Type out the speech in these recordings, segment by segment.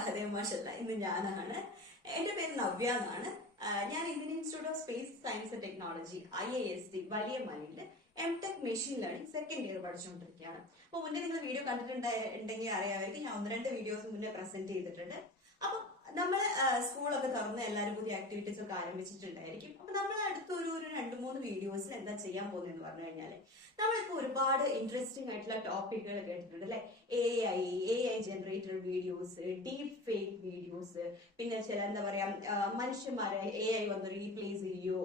സഹദേവ് മാഷല്ല ഇന്ന് ഞാനാണ്. എന്റെ പേര് നവ്യ എന്നാണ്. ഞാൻ Indian Institute of Space Science and Technology I A S T വലിയ മലയിൽ M Tech machine learning second year പഠിച്ചുകൊണ്ടിരിക്കുകയാണ് അപ്പോൾ മുന്നേ നിങ്ങൾ വീഡിയോ കണ്ടിട്ടുണ്ടെങ്കിൽ അറിയാമായിരിക്കും. ഞാൻ ഒന്ന് രണ്ട് വീഡിയോസ് മുന്നേ പ്രസന്റ് ചെയ്തിട്ടുണ്ട്. അപ്പം നമ്മൾ സ്കൂളൊക്കെ തുറന്ന് എല്ലാവരും പുതിയ ആക്ടിവിറ്റീസ് ഒക്കെ ആരംഭിച്ചിട്ടുണ്ടായിരിക്കും. അപ്പൊ നമ്മൾ അടുത്ത ഒരു ഒരു രണ്ട് മൂന്ന് വീഡിയോസിൽ എന്താ ചെയ്യാൻ പോകുന്നതെന്ന് പറഞ്ഞു കഴിഞ്ഞാൽ നമ്മളിപ്പോൾ ഒരുപാട് ഇൻട്രസ്റ്റിംഗ് ആയിട്ടുള്ള ടോപ്പിക്കുകൾ കേട്ടിട്ടുണ്ട് അല്ലെ? A I A I generated videos deep fake videos പിന്നെ ചില എന്താ പറയാ മനുഷ്യന്മാരെ എ ഐ വന്ന് റീപ്ലേസ് ചെയ്യോ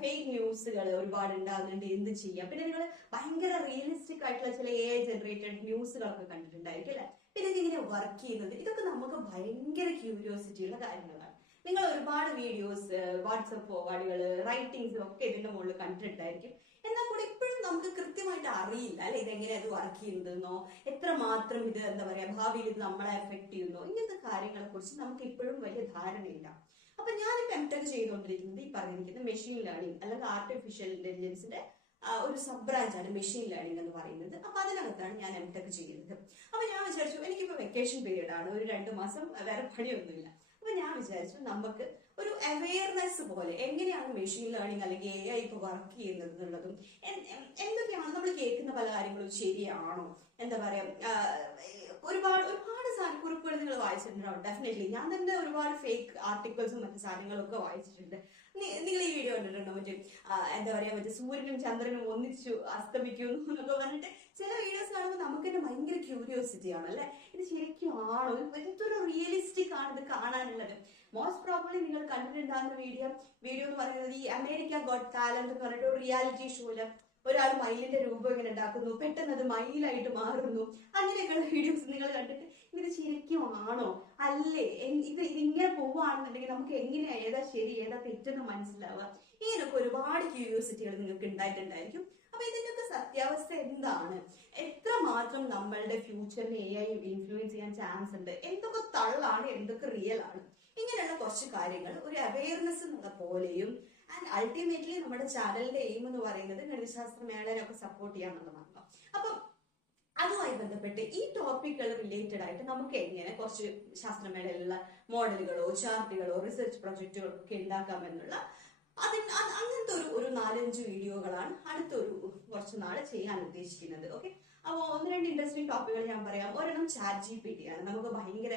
ഫേക്ക് ന്യൂസുകൾ ഒരുപാട് ഉണ്ടാകുന്നുണ്ട് എന്ത് ചെയ്യാം? പിന്നെ നിങ്ങൾ ഭയങ്കര റിയലിസ്റ്റിക് ആയിട്ടുള്ള ചില എ ഐ ജനറേറ്റഡ് ന്യൂസുകളൊക്കെ കണ്ടിട്ടുണ്ടായിരിക്കും അല്ലെ? പിന്നെ ഇതിങ്ങനെ വർക്ക് ചെയ്യുന്നത് ഇതൊക്കെ നമുക്ക് ഭയങ്കര ക്യൂരിയോസിറ്റി ഉള്ള കാര്യങ്ങളാണ്. നിങ്ങൾ ഒരുപാട് വീഡിയോസ് വാട്സപ്പ് ഫോർവേഡുകൾ റൈറ്റിംഗ്സ് ഒക്കെ ഇതിന്റെ മുകളിൽ കണ്ടിട്ടുണ്ടായിരിക്കും. എന്നാൽ കൂടെ ഇപ്പോഴും നമുക്ക് കൃത്യമായിട്ട് അറിയില്ല അല്ലെ? ഇതെങ്ങനെയാ അത് വർക്ക് ചെയ്യുന്നതെന്നോ എത്രമാത്രം ഇത് എന്താ പറയാ ഭാവിയിൽ ഇത് നമ്മളെ എഫക്ട് ചെയ്യുന്നോ ഇങ്ങനത്തെ കാര്യങ്ങളെ കുറിച്ച് നമുക്ക് ഇപ്പോഴും വലിയ ധാരണയില്ല. അപ്പൊ ഞാനിപ്പോ എംടെക് ചെയ്തുകൊണ്ടിരിക്കുന്നത് ഈ പറഞ്ഞിരിക്കുന്ന മെഷീൻ ലേണിംഗ് അല്ലെങ്കിൽ ആർട്ടിഫിഷ്യൽ ഇന്റലിജൻസിന്റെ ഒരു സബ് ബ്രാഞ്ച് ആണ് മെഷീൻ ലേണിംഗ് എന്ന് പറയുന്നത്. അപ്പൊ അതിനകത്താണ് ഞാൻ എം ടെക് ചെയ്യുന്നത്. അപ്പൊ ഞാൻ വിചാരിച്ചു എനിക്കിപ്പോ വെക്കേഷൻ പീരീഡ് ആണ്. ഒരു രണ്ട് മാസം വേറെ പണിയൊന്നുമില്ല. ഞാൻ വിചാരിച്ചു നമുക്ക് ഒരു അവയർനെസ് പോലെ എങ്ങനെയാണ് മെഷീൻ ലേണിംഗ് അല്ലെങ്കിൽ എ ഐ ഇപ്പൊ വർക്ക് ചെയ്യുന്നത് എന്നുള്ളതും എന്തൊക്കെയാണ് നമ്മൾ കേൾക്കുന്ന പല കാര്യങ്ങളും ശരിയാണോ? എന്താ പറയാ ഒരുപാട് ഒരുപാട് സാധന കുറിപ്പുകൾ നിങ്ങൾ വായിച്ചിട്ടുണ്ടാവും ഡെഫിനറ്റ്ലി ഞാൻ തന്നെ ഒരുപാട് ഫേക്ക് ആർട്ടിക്കിൾസും മറ്റു സാധനങ്ങളും ഒക്കെ വായിച്ചിട്ടുണ്ട് നിങ്ങൾ ഈ വീഡിയോ കണ്ടിട്ടുണ്ടോ? മറ്റേ എന്താ പറയാ മറ്റേ സൂര്യനും ചന്ദ്രനും ഒന്നിച്ചു അസ്തമിക്കുന്നു എന്നൊക്കെ പറഞ്ഞിട്ട് ചില വീഡിയോസ് കാണുമ്പോൾ നമുക്ക് തന്നെ ഭയങ്കര ക്യൂരിയോസിറ്റി ആണ് അല്ലെ? ഇത് ശരിക്കും ആണോ? എന്തൊരു റിയലിസ്റ്റിക് ആണ് ഇത് കാണാനുള്ളത്? മോസ്റ്റ് പ്രോബ്ലി നിങ്ങൾ കണ്ടിട്ടുണ്ടാകുന്ന വീഡിയോ വീഡിയോ എന്ന് പറയുന്നത് ഈ അമേരിക്ക ഗോട്ട് ടാലന്റ് എന്ന് പറഞ്ഞിട്ട് ഒരു റിയാലിറ്റി ഷോയിൽ ഒരാൾ മയിലിന്റെ രൂപം ഇങ്ങനെ ഉണ്ടാക്കുന്നു. പെട്ടെന്ന് അത് മയിലായിട്ട് മാറുന്നു. അങ്ങനെയൊക്കെയുള്ള വീഡിയോസ് നിങ്ങൾ കണ്ടിട്ട് ഇത് ശരിക്കും ആണോ? അല്ലേ? ഇത് ഇതിങ്ങനെ പോവുകയാണെന്നുണ്ടെങ്കിൽ നമുക്ക് എങ്ങനെയാ ഏതാ ശരി ഏതാ തെറ്റെന്ന് മനസ്സിലാവുക? ഇങ്ങനെയൊക്കെ ഒരുപാട് ക്യൂരിയോസിറ്റികൾ നിങ്ങൾക്ക് ഉണ്ടായിട്ടുണ്ടായിരിക്കും. അപ്പൊ ഇതിന്റെയൊക്കെ സത്യാവസ്ഥ എന്താണ്? എത്ര മാത്രം നമ്മളുടെ ഫ്യൂച്ചറിനെ എ ഐ ഇൻഫ്ലുവൻസ് ചെയ്യാൻ ചാൻസ് ഉണ്ട്? എന്തൊക്കെ തള്ളാണ് എന്തൊക്കെ റിയൽ ആണ്? ഇങ്ങനെയുള്ള കുറച്ച് കാര്യങ്ങൾ ഒരു അവയർനെസ് എന്നുള്ള പോലെയും ആൻഡ് അൾട്ടിമേറ്റ്ലി നമ്മുടെ ചാനലിന്റെ എയിം എന്ന് പറയുന്നത് ഗണിതശാസ്ത്ര മേളനൊക്കെ സപ്പോർട്ട് ചെയ്യാന്നുള്ളതാണ് അപ്പൊ ബന്ധപ്പെട്ട് ഈ ടോപ്പിക്കുകൾ റിലേറ്റഡ് ആയിട്ട് നമുക്ക് എങ്ങനെ കുറച്ച് ശാസ്ത്രമേളയിലുള്ള മോഡലുകളോ ചാർട്ടുകളോ റിസർച്ച് പ്രൊജക്റ്റുകളോ ഒക്കെ ഉണ്ടാക്കാമെന്നുള്ള അതിന് അത് അങ്ങനത്തെ ഒരു ഒരു നാലഞ്ച് വീഡിയോകളാണ് അടുത്തൊരു കുറച്ച് നാൾ ചെയ്യാൻ ഉദ്ദേശിക്കുന്നത്. ഓക്കെ അപ്പോൾ ഒന്ന് രണ്ട് ഇൻട്രസ്റ്റിംഗ് ടോപ്പിക്കുകൾ ഞാൻ പറയാം. ഒരെണ്ണം ചാറ്റ് ജി പി ടി ആണ്. നമുക്ക് ഭയങ്കര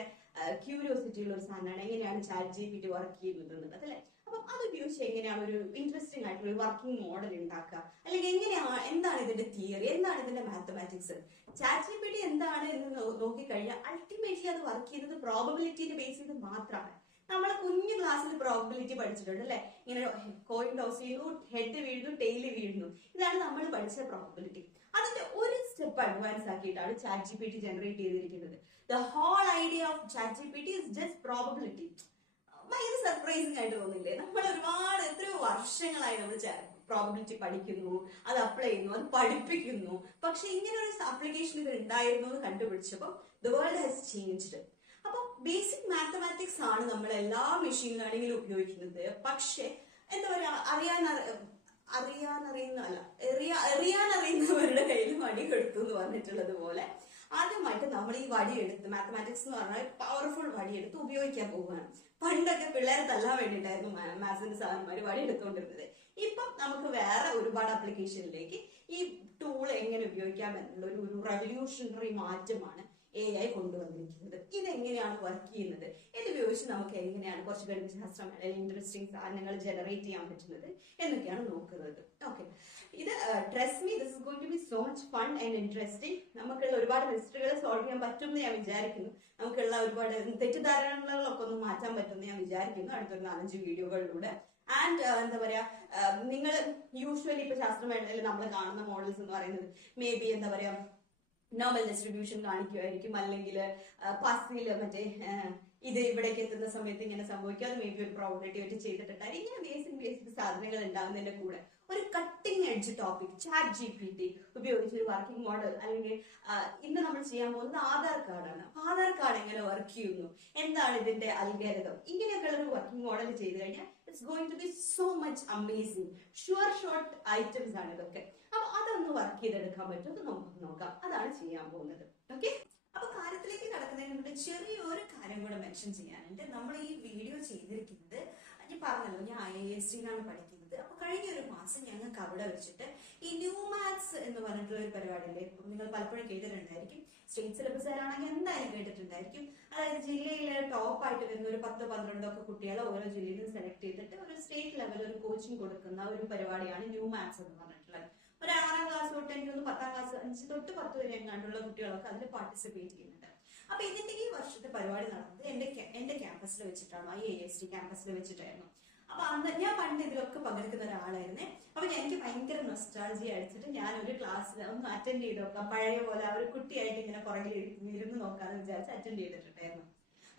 ക്യൂരിയോസിറ്റി ഉള്ള ഒരു സാധനമാണ്. എങ്ങനെയാണ് chat G P T work ചെയ്യുന്നത് എന്നുള്ളത് അല്ലെ? അപ്പം അത് ഉപയോഗിച്ച് എങ്ങനെയാണ് ഒരു ഇൻട്രസ്റ്റിംഗ് ആയിട്ടുള്ള ഒരു വർക്കിംഗ് മോഡൽ ഉണ്ടാക്കുക? അല്ലെങ്കിൽ എങ്ങനെയാണ് എന്താണ് ഇതിന്റെ തിയറി എന്താണ് ഇതിന്റെ മാത്തമാറ്റിക്സ് ചാറ്റ് എന്താണ് എന്ന് നോക്കിക്കഴിഞ്ഞാൽ അൾട്ടിമേറ്റ്ലി അത് വർക്ക് ചെയ്യുന്നത് പ്രോബബിലിറ്റിന്റെ ബേസ് ചെയ്ത് മാത്രമാണ്. നമ്മൾ കുഞ്ഞു ക്ലാസ്സിൽ പ്രോബിലിറ്റി പഠിച്ചിട്ടുണ്ട് അല്ലെ? ഇങ്ങനെ കോയിൻ ടോസ് ചെയ്യുന്നു ഹെഡ് വീഴുന്നു ടെയിൽ വീഴുന്നു. ഇതാണ് നമ്മൾ പഠിച്ച പ്രോബിലിറ്റി അതിന്റെ ഒരു സ്റ്റെപ്പ് അഡ്വാൻസ് ആക്കിയിട്ടാണ് chat G P T generate ചെയ്തിരിക്കുന്നത്. The whole idea of chat G P T is just probability surprising ആയിട്ട് തോന്നില്ലേ? നമ്മൾ ഒരുപാട് എത്രയോ വർഷങ്ങളായി നമ്മൾ പ്രോബിലിറ്റി പഠിക്കുന്നു അത് അപ്ലൈ ചെയ്യുന്നു അത് പഠിപ്പിക്കുന്നു. പക്ഷെ ഇങ്ങനെ ഒരു ആപ്ലിക്കേഷൻ ഇത് ഉണ്ടായിരുന്നു എന്ന് കണ്ടുപിടിച്ചപ്പോൾ ദ വേൾഡ് ഹാസ് ചേഞ്ച്ഡ് അപ്പോൾ ബേസിക് മാത്തമാറ്റിക്സ് ആണ് നമ്മൾ എല്ലാ മെഷീൻ ഉപയോഗിക്കുന്നത്. പക്ഷെ എന്താ പറയാ അറിയാൻ അറി- അറിയാൻ അറിയുന്ന അല്ല അറിയുന്നവരുടെ കയ്യിൽ വടി കൊടുത്തു എന്ന് പറഞ്ഞിട്ടുള്ളത് പോലെ ആദ്യമായിട്ട് നമ്മൾ ഈ വടി എടുത്ത് മാത്തമാറ്റിക്സ് എന്ന് പറഞ്ഞാൽ പവർഫുൾ വടി എടുത്ത് ഉപയോഗിക്കാൻ പോവുകയാണ്. പണ്ടൊക്കെ പിള്ളേരെ തല്ലാൻ വേണ്ടിയിട്ടായിരുന്നു മാത്സിന്റെ സാധനന്മാര് വടി എടുത്തുകൊണ്ടിരുന്നത് ഇപ്പം നമുക്ക് വേറെ ഒരുപാട് ആപ്ലിക്കേഷനിലേക്ക് ഈ ടൂൾ എങ്ങനെ ഉപയോഗിക്കാം എന്നുള്ള ഒരു ഒരു റെവല്യൂഷണറി മാറ്റമാണ് എ ഐ കൊണ്ടുവന്നിരിക്കുന്നത്. ഇതെങ്ങനെയാണ് വർക്ക് ചെയ്യുന്നത്? ഇത് ഉപയോഗിച്ച് നമുക്ക് എങ്ങനെയാണ് കുറച്ച് ഗണിതശാസ്ത്രം അല്ലെങ്കിൽ ഇൻട്രസ്റ്റിംഗ് സാധനങ്ങൾ ജനറേറ്റ് ചെയ്യാൻ പറ്റുന്നത്? എന്നൊക്കെയാണ് നോക്കുന്നത്. ഓക്കെ ഇത് trust me this is going to be so much fun and interesting നമുക്കുള്ള ഒരുപാട് മിസ്റ്ററികൾ സോൾവ് ചെയ്യാൻ പറ്റും എന്ന് ഞാൻ വിചാരിക്കുന്നു. നമുക്കുള്ള ഒരുപാട് തെറ്റിദ്ധാരണകളൊക്കെ ഒന്ന് മാറ്റാൻ പറ്റുമെന്ന് ഞാൻ വിചാരിക്കുന്നു. അടുത്തൊരു നാലഞ്ച് വീഡിയോകളിലൂടെ. ആൻഡ് എന്താ പറയാ നിങ്ങൾ യൂഷ്വലി ഇപ്പൊ ശാസ്ത്രമേളയിൽ നമ്മൾ കാണുന്ന മോഡൽസ് എന്ന് പറയുന്നത് മേ ബി എന്താ പറയാ നോർമൽ ഡിസ്ട്രിബ്യൂഷൻ കാണിക്കുമായിരിക്കും അല്ലെങ്കിൽ പസിൽ മറ്റേ ആ, ഇത് ഇവിടേക്ക് എത്തുന്ന സമയത്ത് ഇങ്ങനെ സംഭവിക്കും. അത് മേ ബി ഒരു പ്രോബിലിറ്റി വെച്ച് ചെയ്തിട്ടുണ്ടായിരിക്കും ഇങ്ങനെ ബേസിക് ബേസിക് സാധനങ്ങൾ ഉണ്ടാകുന്നതിന്റെ കൂടെ. ഒരു cutting edge topic chat G P T ഉപയോഗിച്ച് ഒരു വർക്കിംഗ് മോഡൽ അല്ലെങ്കിൽ ഇന്ന് നമ്മൾ ചെയ്യാൻ പോകുന്നത് ആധാർ കാർഡാണ് ആധാർ കാർഡ് എങ്ങനെ വർക്ക് ചെയ്യുന്നു? എന്താണ് ഇതിന്റെ അൽഗരിതം ഇങ്ങനെയൊക്കെയുള്ള ഒരു വർക്കിംഗ് മോഡൽ ചെയ്തു കഴിഞ്ഞാൽ it's going to be so much amazing sure short items ആണ് ഇതൊക്കെ. അപ്പൊ അതൊന്ന് വർക്ക് ചെയ്തെടുക്കാൻ പറ്റും അത് നമുക്ക് നോക്കാം. അതാണ് ചെയ്യാൻ പോകുന്നത്. ഓക്കെ അപ്പൊ കാര്യത്തിലേക്ക് കടക്കുന്നതിന് മുമ്പ് ചെറിയൊരു കാര്യം കൂടെ മെൻഷൻ ചെയ്യാനുണ്ട്. നമ്മൾ ഈ വീഡിയോ ചെയ്തിരിക്കുന്നത് ഞാൻ പറഞ്ഞല്ലോ ഞാൻ ഐ എസ് ടിയിലാണ് പഠിക്കുന്നത് കഴിഞ്ഞ ഒരു മാസം ഞങ്ങൾക്ക് അവിടെ വെച്ചിട്ട് ഈ ന്യൂ മാത്സ് എന്ന് പറഞ്ഞിട്ടുള്ള ഒരു പരിപാടിയില്ലേ? ഇപ്പം നിങ്ങൾ പലപ്പോഴും കേട്ടിട്ടുണ്ടായിരിക്കും. സ്റ്റേറ്റ് സിലബസ് ആണെങ്കിൽ എന്തായാലും കേട്ടിട്ടുണ്ടായിരിക്കും. അതായത് ജില്ലയിലെ ടോപ്പ് ആയിട്ട് വരുന്ന ഒരു പത്ത് പന്ത്രണ്ടോ ഒക്കെ കുട്ടികളെ ഓരോ ജില്ലയിലും സെലക്ട് ചെയ്തിട്ട് ഒരു സ്റ്റേറ്റ് ലെവൽ ഒരു കോച്ചിങ് കൊടുക്കുന്ന ഒരു പരിപാടിയാണ് ന്യൂ മാത്സ് എന്ന് പറഞ്ഞിട്ടുള്ളത്. ഒരു ആറാം ക്ലാസ് തൊട്ട് എനിക്ക് ഒന്ന് പത്താം ക്ലാസ് അഞ്ച് തൊട്ട് പത്ത് വരെ എങ്ങാണ്ടുള്ള കുട്ടികളൊക്കെ അതിൽ പാർട്ടിസിപ്പേറ്റ് ചെയ്യുന്നുണ്ട്. അപ്പൊ ഇതിന്റെ ഈ വർഷത്തെ പരിപാടി നടന്നത് എന്റെ എന്റെ ക്യാമ്പസിൽ വെച്ചിട്ടാണ്? ഐ എ എസ് ടി ക്യാമ്പസിൽ വെച്ചിട്ടായിരുന്നു? അപ്പൊ അന്ന് ഞാൻ പണ്ട് ഇതിലൊക്കെ പങ്കെടുക്കുന്ന ഒരാളായിരുന്നേ. അപ്പൊ എനിക്ക് ഭയങ്കര നൊസ്റ്റാൾജി അടിച്ചിട്ട് ഞാൻ ഒരു ക്ലാസ് ഒന്ന് അറ്റൻഡ് ചെയ്ത് നോക്കാം. പഴയ പോലെ ഒരു കുട്ടിയായിട്ട് ഇങ്ങനെ പുറകിൽ ഇരുന്ന് നോക്കാന്ന് വിചാരിച്ച് അറ്റൻഡ് ചെയ്തിട്ടുണ്ടായിരുന്നു.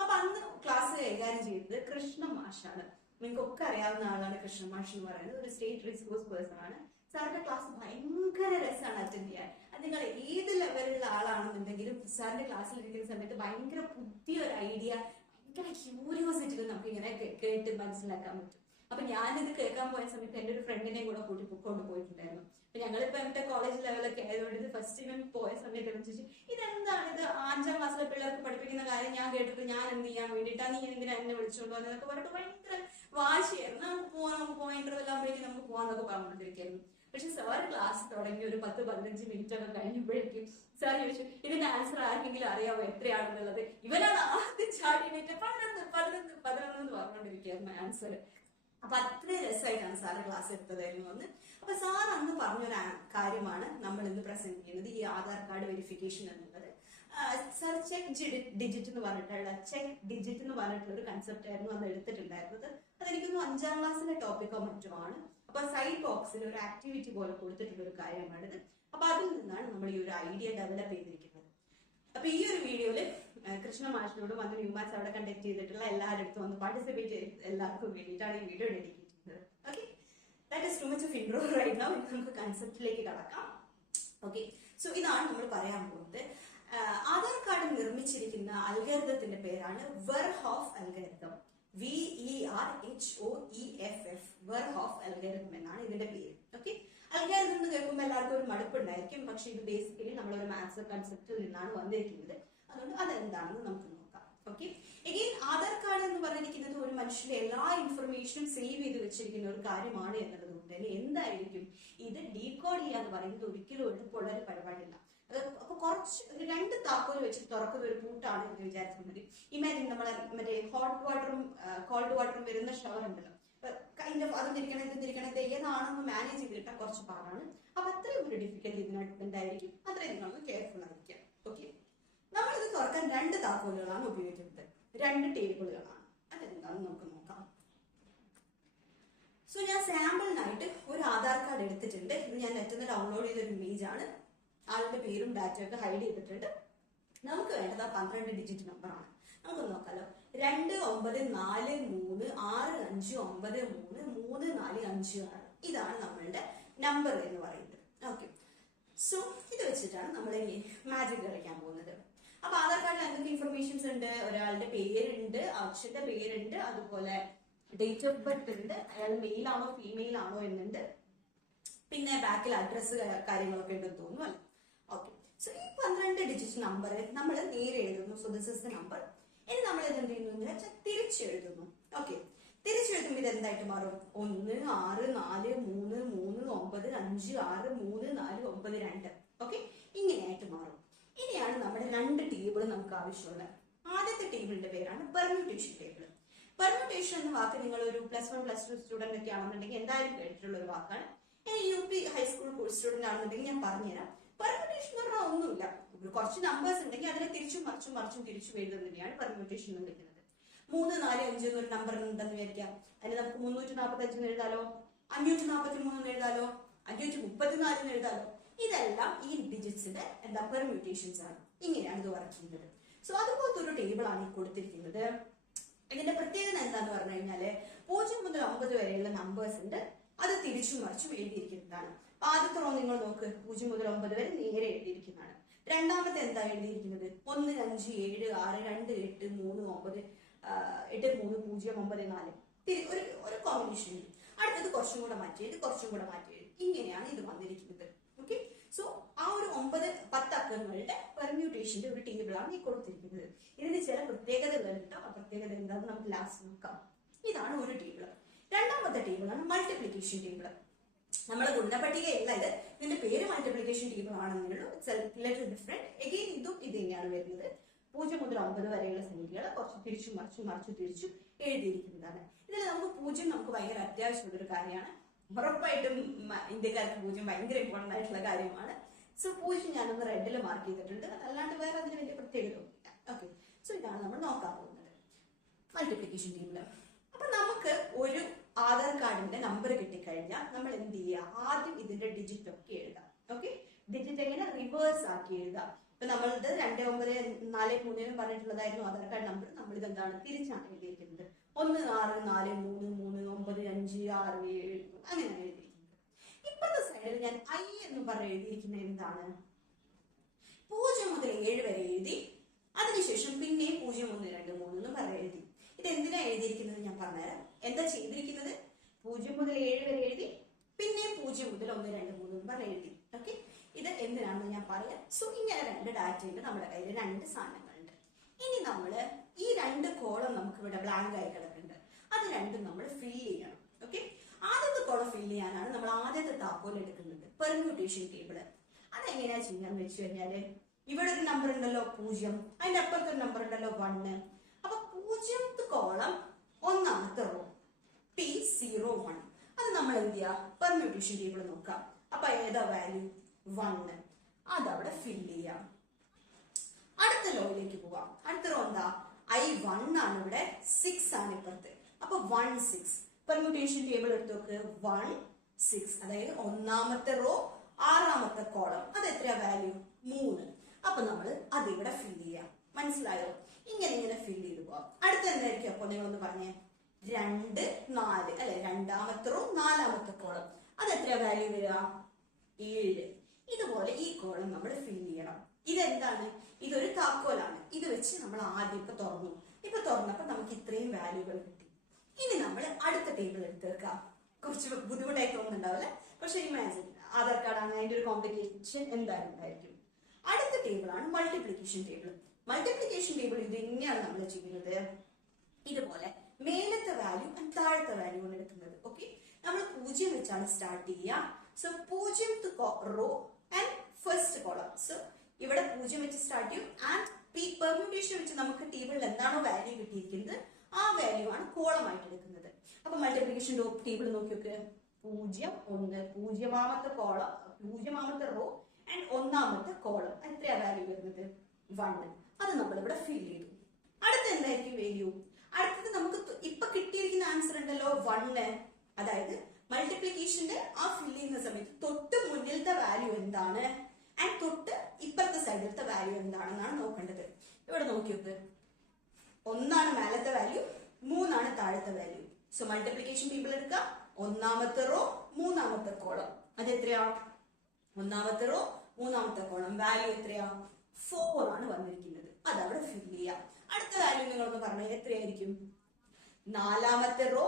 അപ്പൊ അന്ന് ക്ലാസ് കൈകാര്യം ചെയ്തത് കൃഷ്ണ മാഷാണ്. നിങ്ങൾക്ക് ഒക്കെ അറിയാവുന്ന ആളാണ് കൃഷ്ണ മാഷ് എന്ന് പറയുന്നത്. ഒരു സ്റ്റേറ്റ് റിസോഴ്സ് പേഴ്സൺ ആണ്. സാറിന്റെ ക്ലാസ് ഭയങ്കര രസമാണ് അറ്റൻഡ് ചെയ്യാൻ. അത് നിങ്ങൾ ഏത് ലെവലിലുള്ള ആളാണെന്നുണ്ടെങ്കിലും സാറിന്റെ ക്ലാസ്സിൽ ഇരിക്കുന്ന സമയത്ത് ഭയങ്കര പുതിയൊരു ഐഡിയ ഭയങ്കര ക്യൂരിയോസിറ്റി നമുക്ക് ഇങ്ങനെ കേട്ട് മനസ്സിലാക്കാൻ പറ്റും. അപ്പൊ ഞാനിത് കേൾക്കാൻ പോയ സമയത്ത് എന്റെ ഒരു ഫ്രണ്ടിനെയും കൂടെ കൂട്ടി കൊണ്ട് പോയിട്ടുണ്ടായിരുന്നു. അപ്പൊ ഞങ്ങളിപ്പോ എന്റെ കോളേജ് ലെവലൊക്കെ ആയതുകൊണ്ട് ഇത് ഫസ്റ്റ് ഇവൻ പോയ സമയത്ത് ഇവൻ ചോദിച്ചു ഇതെന്താണ് ഇത്? അഞ്ചാം ക്ലാസ്സിലെ പിള്ളേർക്ക് പഠിപ്പിക്കുന്ന കാര്യം ഞാൻ കേട്ടിട്ട് ഞാൻ എന്ത് ചെയ്യാൻ വേണ്ടിട്ടാ നീ എന്തിനാ എന്നെ വിളിച്ചുകൊണ്ട് വന്നതൊക്കെ പറഞ്ഞിട്ട് ഭയങ്കര വാശിയായിരുന്നു. നമുക്ക് പോവാം നമുക്ക് പോവാം എല്ലാം ആകുമ്പോഴേക്കും നമുക്ക് പോവാന്നൊക്കെ പറഞ്ഞുകൊണ്ടിരിക്കുന്നു പക്ഷെ സാർ ക്ലാസ് തുടങ്ങി ഒരു പത്ത് പതിനഞ്ച് മിനിറ്റ് ഒക്കെ കഴിഞ്ഞപ്പോഴേക്കും സാർ ചോദിച്ചു ഇതിന്റെ ആൻസർ ആർക്കെങ്കിലും അറിയാമോ എത്രയാണെന്നുള്ളത്? ഇവനാണ് ആദ്യം ചാടി പതിനൊന്ന് പതിനൊന്ന് പതിനൊന്ന് എന്ന് പറഞ്ഞുകൊണ്ടിരിക്കുകയായിരുന്നു ആൻസർ അപ്പൊ അത്രയും രസമായിട്ടാണ് സാറ് ക്ലാസ് എടുത്തതായിരുന്നു അന്ന്. അപ്പൊ സാർ അന്ന് പറഞ്ഞൊരു കാര്യമാണ് നമ്മൾ ഇന്ന് പ്രസന്റ് ചെയ്യുന്നത് ഈ ആധാർ കാർഡ് വെരിഫിക്കേഷൻ എന്നുള്ളത്. സാർ ചെക്ക് ഡിജിറ്റ് എന്ന് പറഞ്ഞിട്ടുള്ള ചെക്ക് ഡിജിറ്റ് എന്ന് പറഞ്ഞിട്ടുള്ള ഒരു കൺസെപ്റ്റ് ആയിരുന്നു അന്ന് എടുത്തിട്ടുണ്ടായിരുന്നത്. അതെനിക്കൊന്ന് അഞ്ചാം ക്ലാസ്സിലെ ടോപ്പിക്കോ മറ്റോ ആണ്. അപ്പൊ സൈഡ് ബോക്സിൽ ഒരു ആക്ടിവിറ്റി പോലെ കൊടുത്തിട്ടുള്ള ഒരു കാര്യമാണിത്. അപ്പൊ അതിൽ നിന്നാണ് നമ്മൾ ഈ ഒരു ഐഡിയ ഡെവലപ്പ് ചെയ്തിരിക്കുന്നത്. അപ്പൊ ഈ ഒരു വീഡിയോയിൽ കൃഷ്ണ വന്ന് ന്യൂമാച്ച് അവിടെ കണ്ടക്ട് ചെയ്തിട്ടുള്ള എല്ലാവരുടെ അടുത്തും വന്ന് പാർട്ടിസിപ്പേറ്റ് ചെയ്ത് എല്ലാവർക്കും വേണ്ടിയിട്ടാണ് ഈ വീഡിയോ ഡെഡിക്കേറ്റ് ചെയ്യുന്നത്. Okay of intro right now നമുക്ക് കൺസെപ്റ്റിലേക്ക് കടക്കാം. ഓക്കെ സോ ഇതാണ് നമ്മൾ പറയാൻ പോകുന്നത്. ആധാർ കാർഡ് നിർമ്മിച്ചിരിക്കുന്ന അൽഗരിതത്തിന്റെ പേരാണ് Verhoeff algorithm. V E R H O E F F algorithm എന്നാണ് ഇതിന്റെ പേര്. ഓക്കെ അൽഗരിതം എന്ന് കേൾക്കുമ്പോൾ എല്ലാവർക്കും ഒരു മടുപ്പുണ്ടായിരിക്കും. പക്ഷെ ഇത് ബേസിക്കലി നമ്മളൊരു മാത്സ് കൺസെപ്റ്റിൽ നിന്നാണ് വന്നിരിക്കുന്നത്. അതുകൊണ്ട് അതെന്താണെന്ന് നമുക്ക് നോക്കാം. ഓക്കെ എഗെയിൻ ആധാർ കാർഡ് എന്ന് പറഞ്ഞിരിക്കുന്നത് ഒരു മനുഷ്യന്റെ എല്ലാ ഇൻഫർമേഷനും സേവ് ചെയ്ത് വെച്ചിരിക്കുന്ന ഒരു കാര്യമാണ് എന്നുള്ളത് കൊണ്ട് തന്നെ എന്തായിരിക്കും? ഇത് ഡീകോഡ് ചെയ്യുക എന്ന് പറയുന്നത് ഒരിക്കലും എളുപ്പമുള്ള ഒരു പരിപാടിയല്ല. അപ്പൊ കുറച്ച് രണ്ട് താക്കോൽ വെച്ച് തുറക്കുന്ന ഒരു പൂട്ടാണ് എന്ന് വിചാരിച്ചാൽ മതി ഇമാജിൻ നമ്മളെ മറ്റേ ഹോട്ട് വാട്ടറും കോൾഡ് വാട്ടറും വരുന്ന ഷവർ ഉണ്ടല്ലോ. ഓഫ് അതും തിരിക്കണം ഇതും തിരിക്കണം ഇത് ഏതാണെന്ന് മാനേജ് ചെയ്ത് കിട്ടാൻ കുറച്ച് പാടാണ്. അപ്പൊ അത്രയും ഒരു ഡിഫിക്കൽട്ടി ഇതിനകത്ത് ഉണ്ടായിരിക്കും അത്രയും നിങ്ങളൊന്ന് കെയർഫുൾ ആയിരിക്കാം ഓക്കെ നമ്മളിത് തുറക്കാൻ രണ്ട് താക്കോലുകളാണ് ഉപയോഗിക്കുന്നത്. രണ്ട് ടേബിളുകളാണ്. അതെന്താണെന്ന് നമുക്ക് നോക്കാം. സോ ഞാൻ സാമ്പിളിനായിട്ട് ഒരു ആധാർ കാർഡ് എടുത്തിട്ടുണ്ട്. ഇത് ഞാൻ നെറ്റിൽ നിന്ന് ഡൗൺലോഡ് ചെയ്ത ഒരു ഇമേജ് ആണ്. ആളുടെ പേരും ഡാറ്റയും ഒക്കെ ഹൈഡ് ചെയ്തിട്ടുണ്ട്. നമുക്ക് വേണ്ടത് ആ പന്ത്രണ്ട് ഡിജിറ്റ് നമ്പറാണ് നമുക്ക് നോക്കാലോ. രണ്ട് ഒമ്പത് നാല് മൂന്ന് ആറ് അഞ്ച് ഒമ്പത് മൂന്ന് മൂന്ന് നാല് അഞ്ച് ആറ്. ഇതാണ് നമ്മളുടെ നമ്പർ എന്ന് പറയുന്നത്. ഓക്കെ സോ ഇത് വെച്ചിട്ടാണ് നമ്മൾ മാജിക് കളിക്കാൻ പോകുന്നത്. അപ്പൊ ആധാർ കാർഡിൽ എന്തൊക്കെ ഇൻഫർമേഷൻസ് ഉണ്ട്? ഒരാളുടെ പേരുണ്ട് അച്ഛന്റെ പേരുണ്ട് അതുപോലെ ഡേറ്റ് ഓഫ് ബർത്ത് ഉണ്ട്. അയാൾ മെയിൽ ആണോ ഫീമെയിൽ ആണോ എന്നുണ്ട്. പിന്നെ ബാക്കിൽ അഡ്രസ്സ് കാര്യങ്ങളൊക്കെ ഉണ്ടെന്ന് തോന്നുന്നു അല്ലെ? ഓക്കെ സോ ഈ പന്ത്രണ്ട് ഡിജിറ്റ് നമ്പർ നമ്മൾ നേരെ എഴുതുന്നു. So this is the number ഇനി നമ്മൾ ഇത് എന്ത് ചെയ്യുന്നു? എന്ന് വെച്ചാൽ തിരിച്ചെഴുതുന്നു. ഓക്കെ തിരിച്ചെഴുതുമ്പോൾ ഇത് എന്തായിട്ട് മാറും? ഒന്ന് ആറ് നാല് മൂന്ന് മൂന്ന് ഒമ്പത് അഞ്ച് ആറ് മൂന്ന് നാല് ഒമ്പത് രണ്ട്. ഓക്കെ ഇങ്ങനെയായിട്ട് മാറും. ഇനിയാണ് നമ്മുടെ രണ്ട് ടേബിൾ നമുക്ക് ആവശ്യമുള്ളത്. ആദ്യത്തെ ടേബിളിന്റെ പേരാണ് പെർമ്യൂട്ടേഷൻ ടേബിൾ പെർമ്യൂട്ടേഷൻ എന്ന വാക്ക് നിങ്ങൾ ഒരു plus one plus two student ഒക്കെ ആണെന്നുണ്ടെങ്കിൽ എന്തായാലും കേട്ടിട്ടുള്ള ഒരു വാക്കാണ്. ഞാൻ U P high school course student ആണെന്നുണ്ടെങ്കിൽ ഞാൻ പറഞ്ഞുതരാം. പെർമ്യൂട്ടേഷൻ എന്ന് പറഞ്ഞാൽ ഒന്നുമില്ല. കുറച്ച് നമ്പേഴ്സ് ഉണ്ടെങ്കിൽ അതിനെ തിരിച്ചും മറിച്ചും മറിച്ചും തിരിച്ചും എഴുതുന്നതിനെയാണ് പെർമ്യൂട്ടേഷൻ എന്ന് വിളിക്കുന്നത്. മൂന്ന് നാല് അഞ്ച് എന്നൊരു നമ്പർ ഉണ്ടെന്ന് വിചാരിക്കാം അതിന് നമുക്ക് മുന്നൂറ്റി നാൽപ്പത്തി അഞ്ചെന്ന് എഴുതാലോ? അഞ്ഞൂറ്റി നാൽപ്പത്തി മൂന്ന് എഴുതാലോ? അഞ്ഞൂറ്റി മുപ്പത്തിനാലിന് എഴുതാലോ? ഇതെല്ലാം ഈ ഡിജിറ്റ്സിന്റെ എന്താ പെർമ്യൂട്ടേഷൻസ് ആണ്. ഇങ്ങനെയാണ് ഇത് വർക്ക് ചെയ്യുന്നത്. സോ അതുപോലത്തെ ഒരു ടേബിൾ ആണ് ഈ കൊടുത്തിരിക്കുന്നത്. ഇതിന്റെ പ്രത്യേകത എന്താന്ന് പറഞ്ഞു കഴിഞ്ഞാൽ പൂജ്യം മുതൽ ഒമ്പത് വരെയുള്ള നമ്പേഴ്സ് ഉണ്ട്. അത് തിരിച്ചു മറിച്ചും എഴുതിയിരിക്കുന്നതാണ്. ആദ്യത്തെ റോ നിങ്ങൾ നോക്ക്. പൂജ്യം മുതൽ ഒമ്പത് വരെ നേരെ എഴുതിയിരിക്കുന്നതാണ്. രണ്ടാമത്തെ എന്താ എഴുതിയിരിക്കുന്നത്? ഒന്ന് അഞ്ച് ഏഴ് ആറ് രണ്ട് എട്ട് മൂന്ന് ഒമ്പത് എട്ട് മൂന്ന് പൂജ്യം ഒമ്പത് നാല്. ഒരു ഒരു കോമ്പിനേഷൻ അടുത്തത് കുറച്ചും കൂടെ മാറ്റി എഴുതി കുറച്ചും കൂടെ മാറ്റി എഴുതി. ഇങ്ങനെയാണ് ഇത് വന്നിരിക്കുന്നത്. സോ ആ ഒരു ഒമ്പത് പത്ത് അക്കങ്ങളുടെ പെർമ്യൂട്ടേഷന്റെ ഒരു ടേബിളാണ് ഈ കൊടുത്തിരിക്കുന്നത്. ഇതിന് ചില പ്രത്യേകതകളുണ്ട് ആ പ്രത്യേകത എന്താണെന്ന് നമുക്ക് ലാസ്റ്റ് നോക്കാം. ഇതാണ് ഒരു ടേബിൾ രണ്ടാമത്തെ ടേബിൾ ആണ് മൾട്ടിപ്ലിക്കേഷൻ ടേബിൾ നമ്മുടെ ഗുണപട്ടികയല്ല ഇത് ഇതിന്റെ പേര് മൾട്ടിപ്ലിക്കേഷൻ ടേബിൾ ആണെന്നുള്ളൂ ലെറ്റർ ഡിഫറെന്റ് എഗെയിൻ ഇതും ഇത് തന്നെയാണ് വരുന്നത്. പൂജ്യം മുതൽ ഒമ്പത് വരെയുള്ള സംഖ്യകൾ കുറച്ച് തിരിച്ചു മറിച്ചു മറിച്ചു തിരിച്ചു എഴുതിയിരിക്കുന്നതാണ്. ഇതിൽ നമുക്ക് പൂജ്യം നമുക്ക് ഭയങ്കര അത്യാവശ്യമുള്ള ഒരു കാര്യമാണ്. ഉറപ്പായിട്ടും ഇന്ത്യക്കാർക്ക് പൂജ്യം ഭയങ്കര ഇമ്പോർട്ടന്റ് ആയിട്ടുള്ള കാര്യമാണ്. സോ പൂജ്യം ഞാനൊന്ന് റെഡിൽ മാർക്ക് ചെയ്തിട്ടുണ്ട്. അല്ലാണ്ട് വേറെ അതിന് വലിയ പ്രത്യേകത ഒന്നുമില്ല. ഓക്കെ സോ ഇതാണ് നമ്മൾ നോക്കാൻ പോകുന്നത്. മൾട്ടിപ്ലിക്കേഷൻ ടീമിൽ അപ്പൊ നമുക്ക് ഒരു ആധാർ കാർഡിന്റെ നമ്പർ കിട്ടിക്കഴിഞ്ഞാൽ നമ്മൾ എന്ത് ചെയ്യുക? ആദ്യം ഇതിന്റെ ഡിജിറ്റ് ഒക്കെ എഴുതാം. ഓക്കെ ഡിജിറ്റ് എങ്ങനെ? റിവേഴ്സ് ആക്കി എഴുതാം. ഇപ്പൊ നമ്മളിത് രണ്ട് ഒമ്പത് നാല് മൂന്ന് പറഞ്ഞിട്ടുള്ളതായിരുന്നു ആധാർ കാർഡ് നമ്പർ നമ്മൾ ഇത് എന്താണ്? തിരിച്ചാണ് എഴുതിയിരിക്കുന്നത്. ഒന്ന് ആറ് നാല് മൂന്ന് മൂന്ന് ഒമ്പത് അഞ്ച് ആറ് ഏഴ് അങ്ങനെ എഴുതിയിരിക്കുന്നത് ഇപ്പോഴത്തെ സൈഡിൽ ഞാൻ ഐ എന്ന് പറഞ്ഞ് എഴുതിയിരിക്കുന്നത് എന്താണ്? പൂജ്യം മുതൽ ഏഴ് വരെ എഴുതി അതിനുശേഷം പിന്നെ പൂജ്യം ഒന്ന് രണ്ട് മൂന്ന് എന്ന് പറഞ്ഞ് എഴുതി. ഇത് എന്തിനാ എഴുതിയിരിക്കുന്നത് ഞാൻ പറഞ്ഞുതരാം. എന്താ ചെയ്തിരിക്കുന്നത്? പൂജ്യം മുതൽ ഏഴ് വരെ എഴുതി പിന്നെ പൂജ്യം മുതൽ ഒന്ന് രണ്ട് മൂന്ന് എന്ന് പറഞ്ഞ് എഴുതി. ഓക്കെ ഇത് എന്തിനാണെന്ന് ഞാൻ പറയാം. സോ ഇങ്ങനെ രണ്ട് ഡാറ്റ ഉണ്ട് നമ്മുടെ കയ്യിൽ രണ്ട് സാധനങ്ങളുണ്ട്. ഇനി നമ്മൾ ഈ രണ്ട് കോളം നമുക്ക് ഇവിടെ ബ്ലാങ്ക് ആയി കിടക്കുന്നുണ്ട്. അത് രണ്ടും നമ്മൾ ഫിൽ ചെയ്യണം. ഓക്കെ ആദ്യത്തെ കോളം ഫിൽ ചെയ്യാനാണ് നമ്മൾ ആദ്യത്തെ താക്കോൽ എടുക്കുന്നത്. പെർമ്യൂട്ടേഷൻ ടേബിൾ അതെങ്ങനെയാ ചെയ്യാന്ന് വെച്ച് കഴിഞ്ഞാൽ? ഇവിടെ ഒരു നമ്പർ ഉണ്ടല്ലോ പൂജ്യം. അതിന്റെ അപ്പുറത്തെ ഒരു നമ്പർ ഉണ്ടല്ലോ വണ്ണ് അപ്പൊ പൂജ്യത്തെ കോളം ഒന്നാമത്തെ റോ പി സീറോ വൺ അത് നമ്മൾ എന്ത് ചെയ്യാ? പെർമ്യൂട്ടേഷൻ ടേബിൾ നോക്കാം. അപ്പൊ ഏതാ വാല്യൂ വണ്ണ് അതവിടെ ഫിൽ ചെയ്യാം. അടുത്ത ലോയിലേക്ക് പോവാം. അടുത്ത റോ എന്താ? ഐ വൺ ആണ് ഇവിടെ. സിക്സ് ആണ് ഇപ്പുറത്ത്. അപ്പൊ വൺ സിക്സ് പെർമ്യൂട്ടേഷൻ ടേബിൾ എടുത്ത് നോക്ക്. വൺ സിക്സ് അതായത് ഒന്നാമത്തെ റോ ആറാമത്തെ കോളം അത് എത്രയാ വാല്യൂ മൂന്ന്. അപ്പൊ നമ്മൾ അതിവിടെ ഫിൽ ചെയ്യാം. മനസ്സിലായോ? ഇങ്ങനെ ഇങ്ങനെ ഫിൽ ചെയ്ത് പോവാം. അടുത്ത എന്തായിരിക്കും അപ്പൊ നിങ്ങൾ ഒന്ന് പറഞ്ഞേ? രണ്ട് നാല്. അല്ലെ? രണ്ടാമത്തെ റോ നാലാമത്തെ കോളം അത് എത്രയാ വാല്യൂ വരിക? ഏഴ്. ഇതുപോലെ ഈ കോളം നമ്മൾ ഫിൽ ചെയ്യണം. ഇതെന്താണ്? ഇതൊരു താക്കോലാണ്. ഇത് വെച്ച് നമ്മൾ ആദ്യം ഇപ്പൊ തുറന്നു. ഇപ്പൊ തുറന്നപ്പോ നമുക്ക് ഇത്രയും വാല്യൂകൾ കിട്ടി. ഇനി നമ്മൾ അടുത്ത ടേബിൾ എടുത്തേക്കാം കുറച്ച് ബുദ്ധിമുട്ടായി തോന്നുന്നുണ്ടാവില്ല. പക്ഷെ ഇമാജിൻ ആധാർ കാർഡാണ് അതിന്റെ ഒരു കോംപ്ലിക്കേഷൻ എന്തായാലും ഉണ്ടായിരിക്കും. അടുത്ത ടേബിൾ ആണ് മൾട്ടിപ്ലിക്കേഷൻ ടേബിൾ മൾട്ടിപ്ലിക്കേഷൻ ടേബിൾ ഇത് എങ്ങനെയാണ് നമ്മൾ ചെയ്യുന്നത്? ഇതുപോലെ മേലത്തെ വാല്യൂ താഴത്തെ വാല്യൂ ആണ് എടുക്കുന്നത്. ഓക്കെ നമ്മൾ പൂജ്യം വെച്ചാണ് സ്റ്റാർട്ട് ചെയ്യുക. സോ പൂജ്യം row and first column so പൂജ്യം വെച്ച് സ്റ്റാർട്ട് ചെയ്യും. ആൻഡ് പി പെർമ്യൂട്ടേഷൻ വെച്ച് നമുക്ക് ടേബിളിൽ എന്താണോ വാല്യൂ കിട്ടിയിരിക്കുന്നത് ആ വാല്യൂ ആണ് കോളമായിട്ട് എടുക്കുന്നത്. അപ്പൊ മൾട്ടിപ്ലിക്കേഷൻ ടേബിൾ നോക്കി നോക്ക്. പൂജ്യം ഒന്ന് പൂജ്യമാമത്തെ കോളം പൂജ്യമാമത്തെ റോ ആൻഡ് ഒന്നാമത്തെ കോളം എത്രയാ വാല്യൂ വരുന്നത്? വൺ അത് നമ്മൾ ഇവിടെ ഫിൽ ചെയ്തു. അടുത്ത എന്തായിരിക്കും വാല്യൂ അടുത്തത് നമുക്ക് ഇപ്പൊ കിട്ടിയിരിക്കുന്ന ആൻസർ ഉണ്ടല്ലോ വണ് അതായത് മൾട്ടിപ്ലിക്കേഷന്റെ ആ ഫിൽ ചെയ്യുന്ന സമയത്ത് തൊട്ട് മുന്നിലത്തെ വാല്യൂ എന്താണ്? ആൻഡ് തൊട്ട് ഇപ്പുറത്തെ സൈഡിലത്തെ വാല്യൂ എന്താണെന്നാണ് നോക്കേണ്ടത്. ഇവിടെ നോക്കിയത് ഒന്നാണ് മേലത്തെ വാല്യൂ മൂന്നാണ് താഴത്തെ വാല്യൂ സോ മൾട്ടിപ്ലിക്കേഷൻ ടേബിൾ എടുക്കുക ഒന്നാമത്തെ റോ മൂന്നാമത്തെ കോളം അത് എത്രയാ ഒന്നാമത്തെ റോ മൂന്നാമത്തെ കോളം വാല്യൂ എത്രയാ? ഫോർ ആണ് വന്നിരിക്കുന്നത്. അത് അവിടെ ഫിൽ ചെയ്യാം. അടുത്ത വാല്യൂ നിങ്ങളൊന്ന് പറഞ്ഞാൽ എത്രയായിരിക്കും? നാലാമത്തെ റോ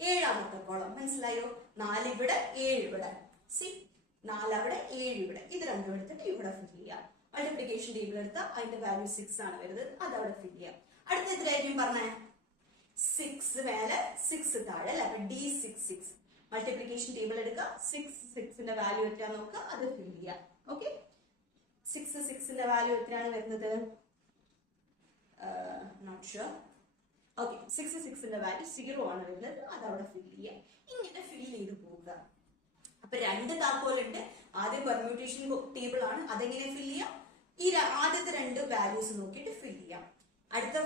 ഏഴാമത്തെ കോളം മനസ്സിലായോ? നാല് ഇവിടെ ഏഴ് ഇവിടെ. സി നാലവിടെ ഏഴ് ഇവിടെ ഇത് രണ്ടും എടുത്തിട്ട് ഇവിടെ ഫിൽ ചെയ്യാം. മൾട്ടിപ്ലിക്കേഷൻ ടേബിൾ എടുത്താൽ അതിന്റെ വാല്യൂ സിക്സ് ആണ് വരുന്നത്. അത് അവിടെ ഫിൽ ചെയ്യാം. അടുത്ത എത്രയായിരിക്കും പറഞ്ഞേ? സിക്സ് മേലെ സിക്സ് താഴെ അല്ലെ? അപ്പൊ D six six multiplication table എടുക്കുക. സിക്സ് സിക്സിന്റെ വാല്യൂ എത്ര നോക്കുക? അത് ഫിൽ ചെയ്യാം. ഓക്കെ സിക്സ് സിക്സിന്റെ വാല്യൂ എത്രയാണ് വരുന്നത്? നോട്ട് ഷുവർ ഓക്കെ സിക്സ് സിക്സിന്റെ വാല്യൂ സീറോ ആണ് വരുന്നത്. അത് അവിടെ ഫിൽ ചെയ്യാം. ഇങ്ങനെ ഫിൽ ചെയ്ത് പോവുക. അപ്പൊ രണ്ട് താക്കോലുണ്ട്. ആദ്യം പെർമ്യൂട്ടേഷൻ ടേബിൾ ആണ്. അതെങ്ങനെ ഫിൽ ചെയ്യാം? ഈ ആദ്യത്തെ രണ്ട് വാല്യൂസ് നോക്കിയിട്ട് ഫിൽ ചെയ്യാം. അടുത്ത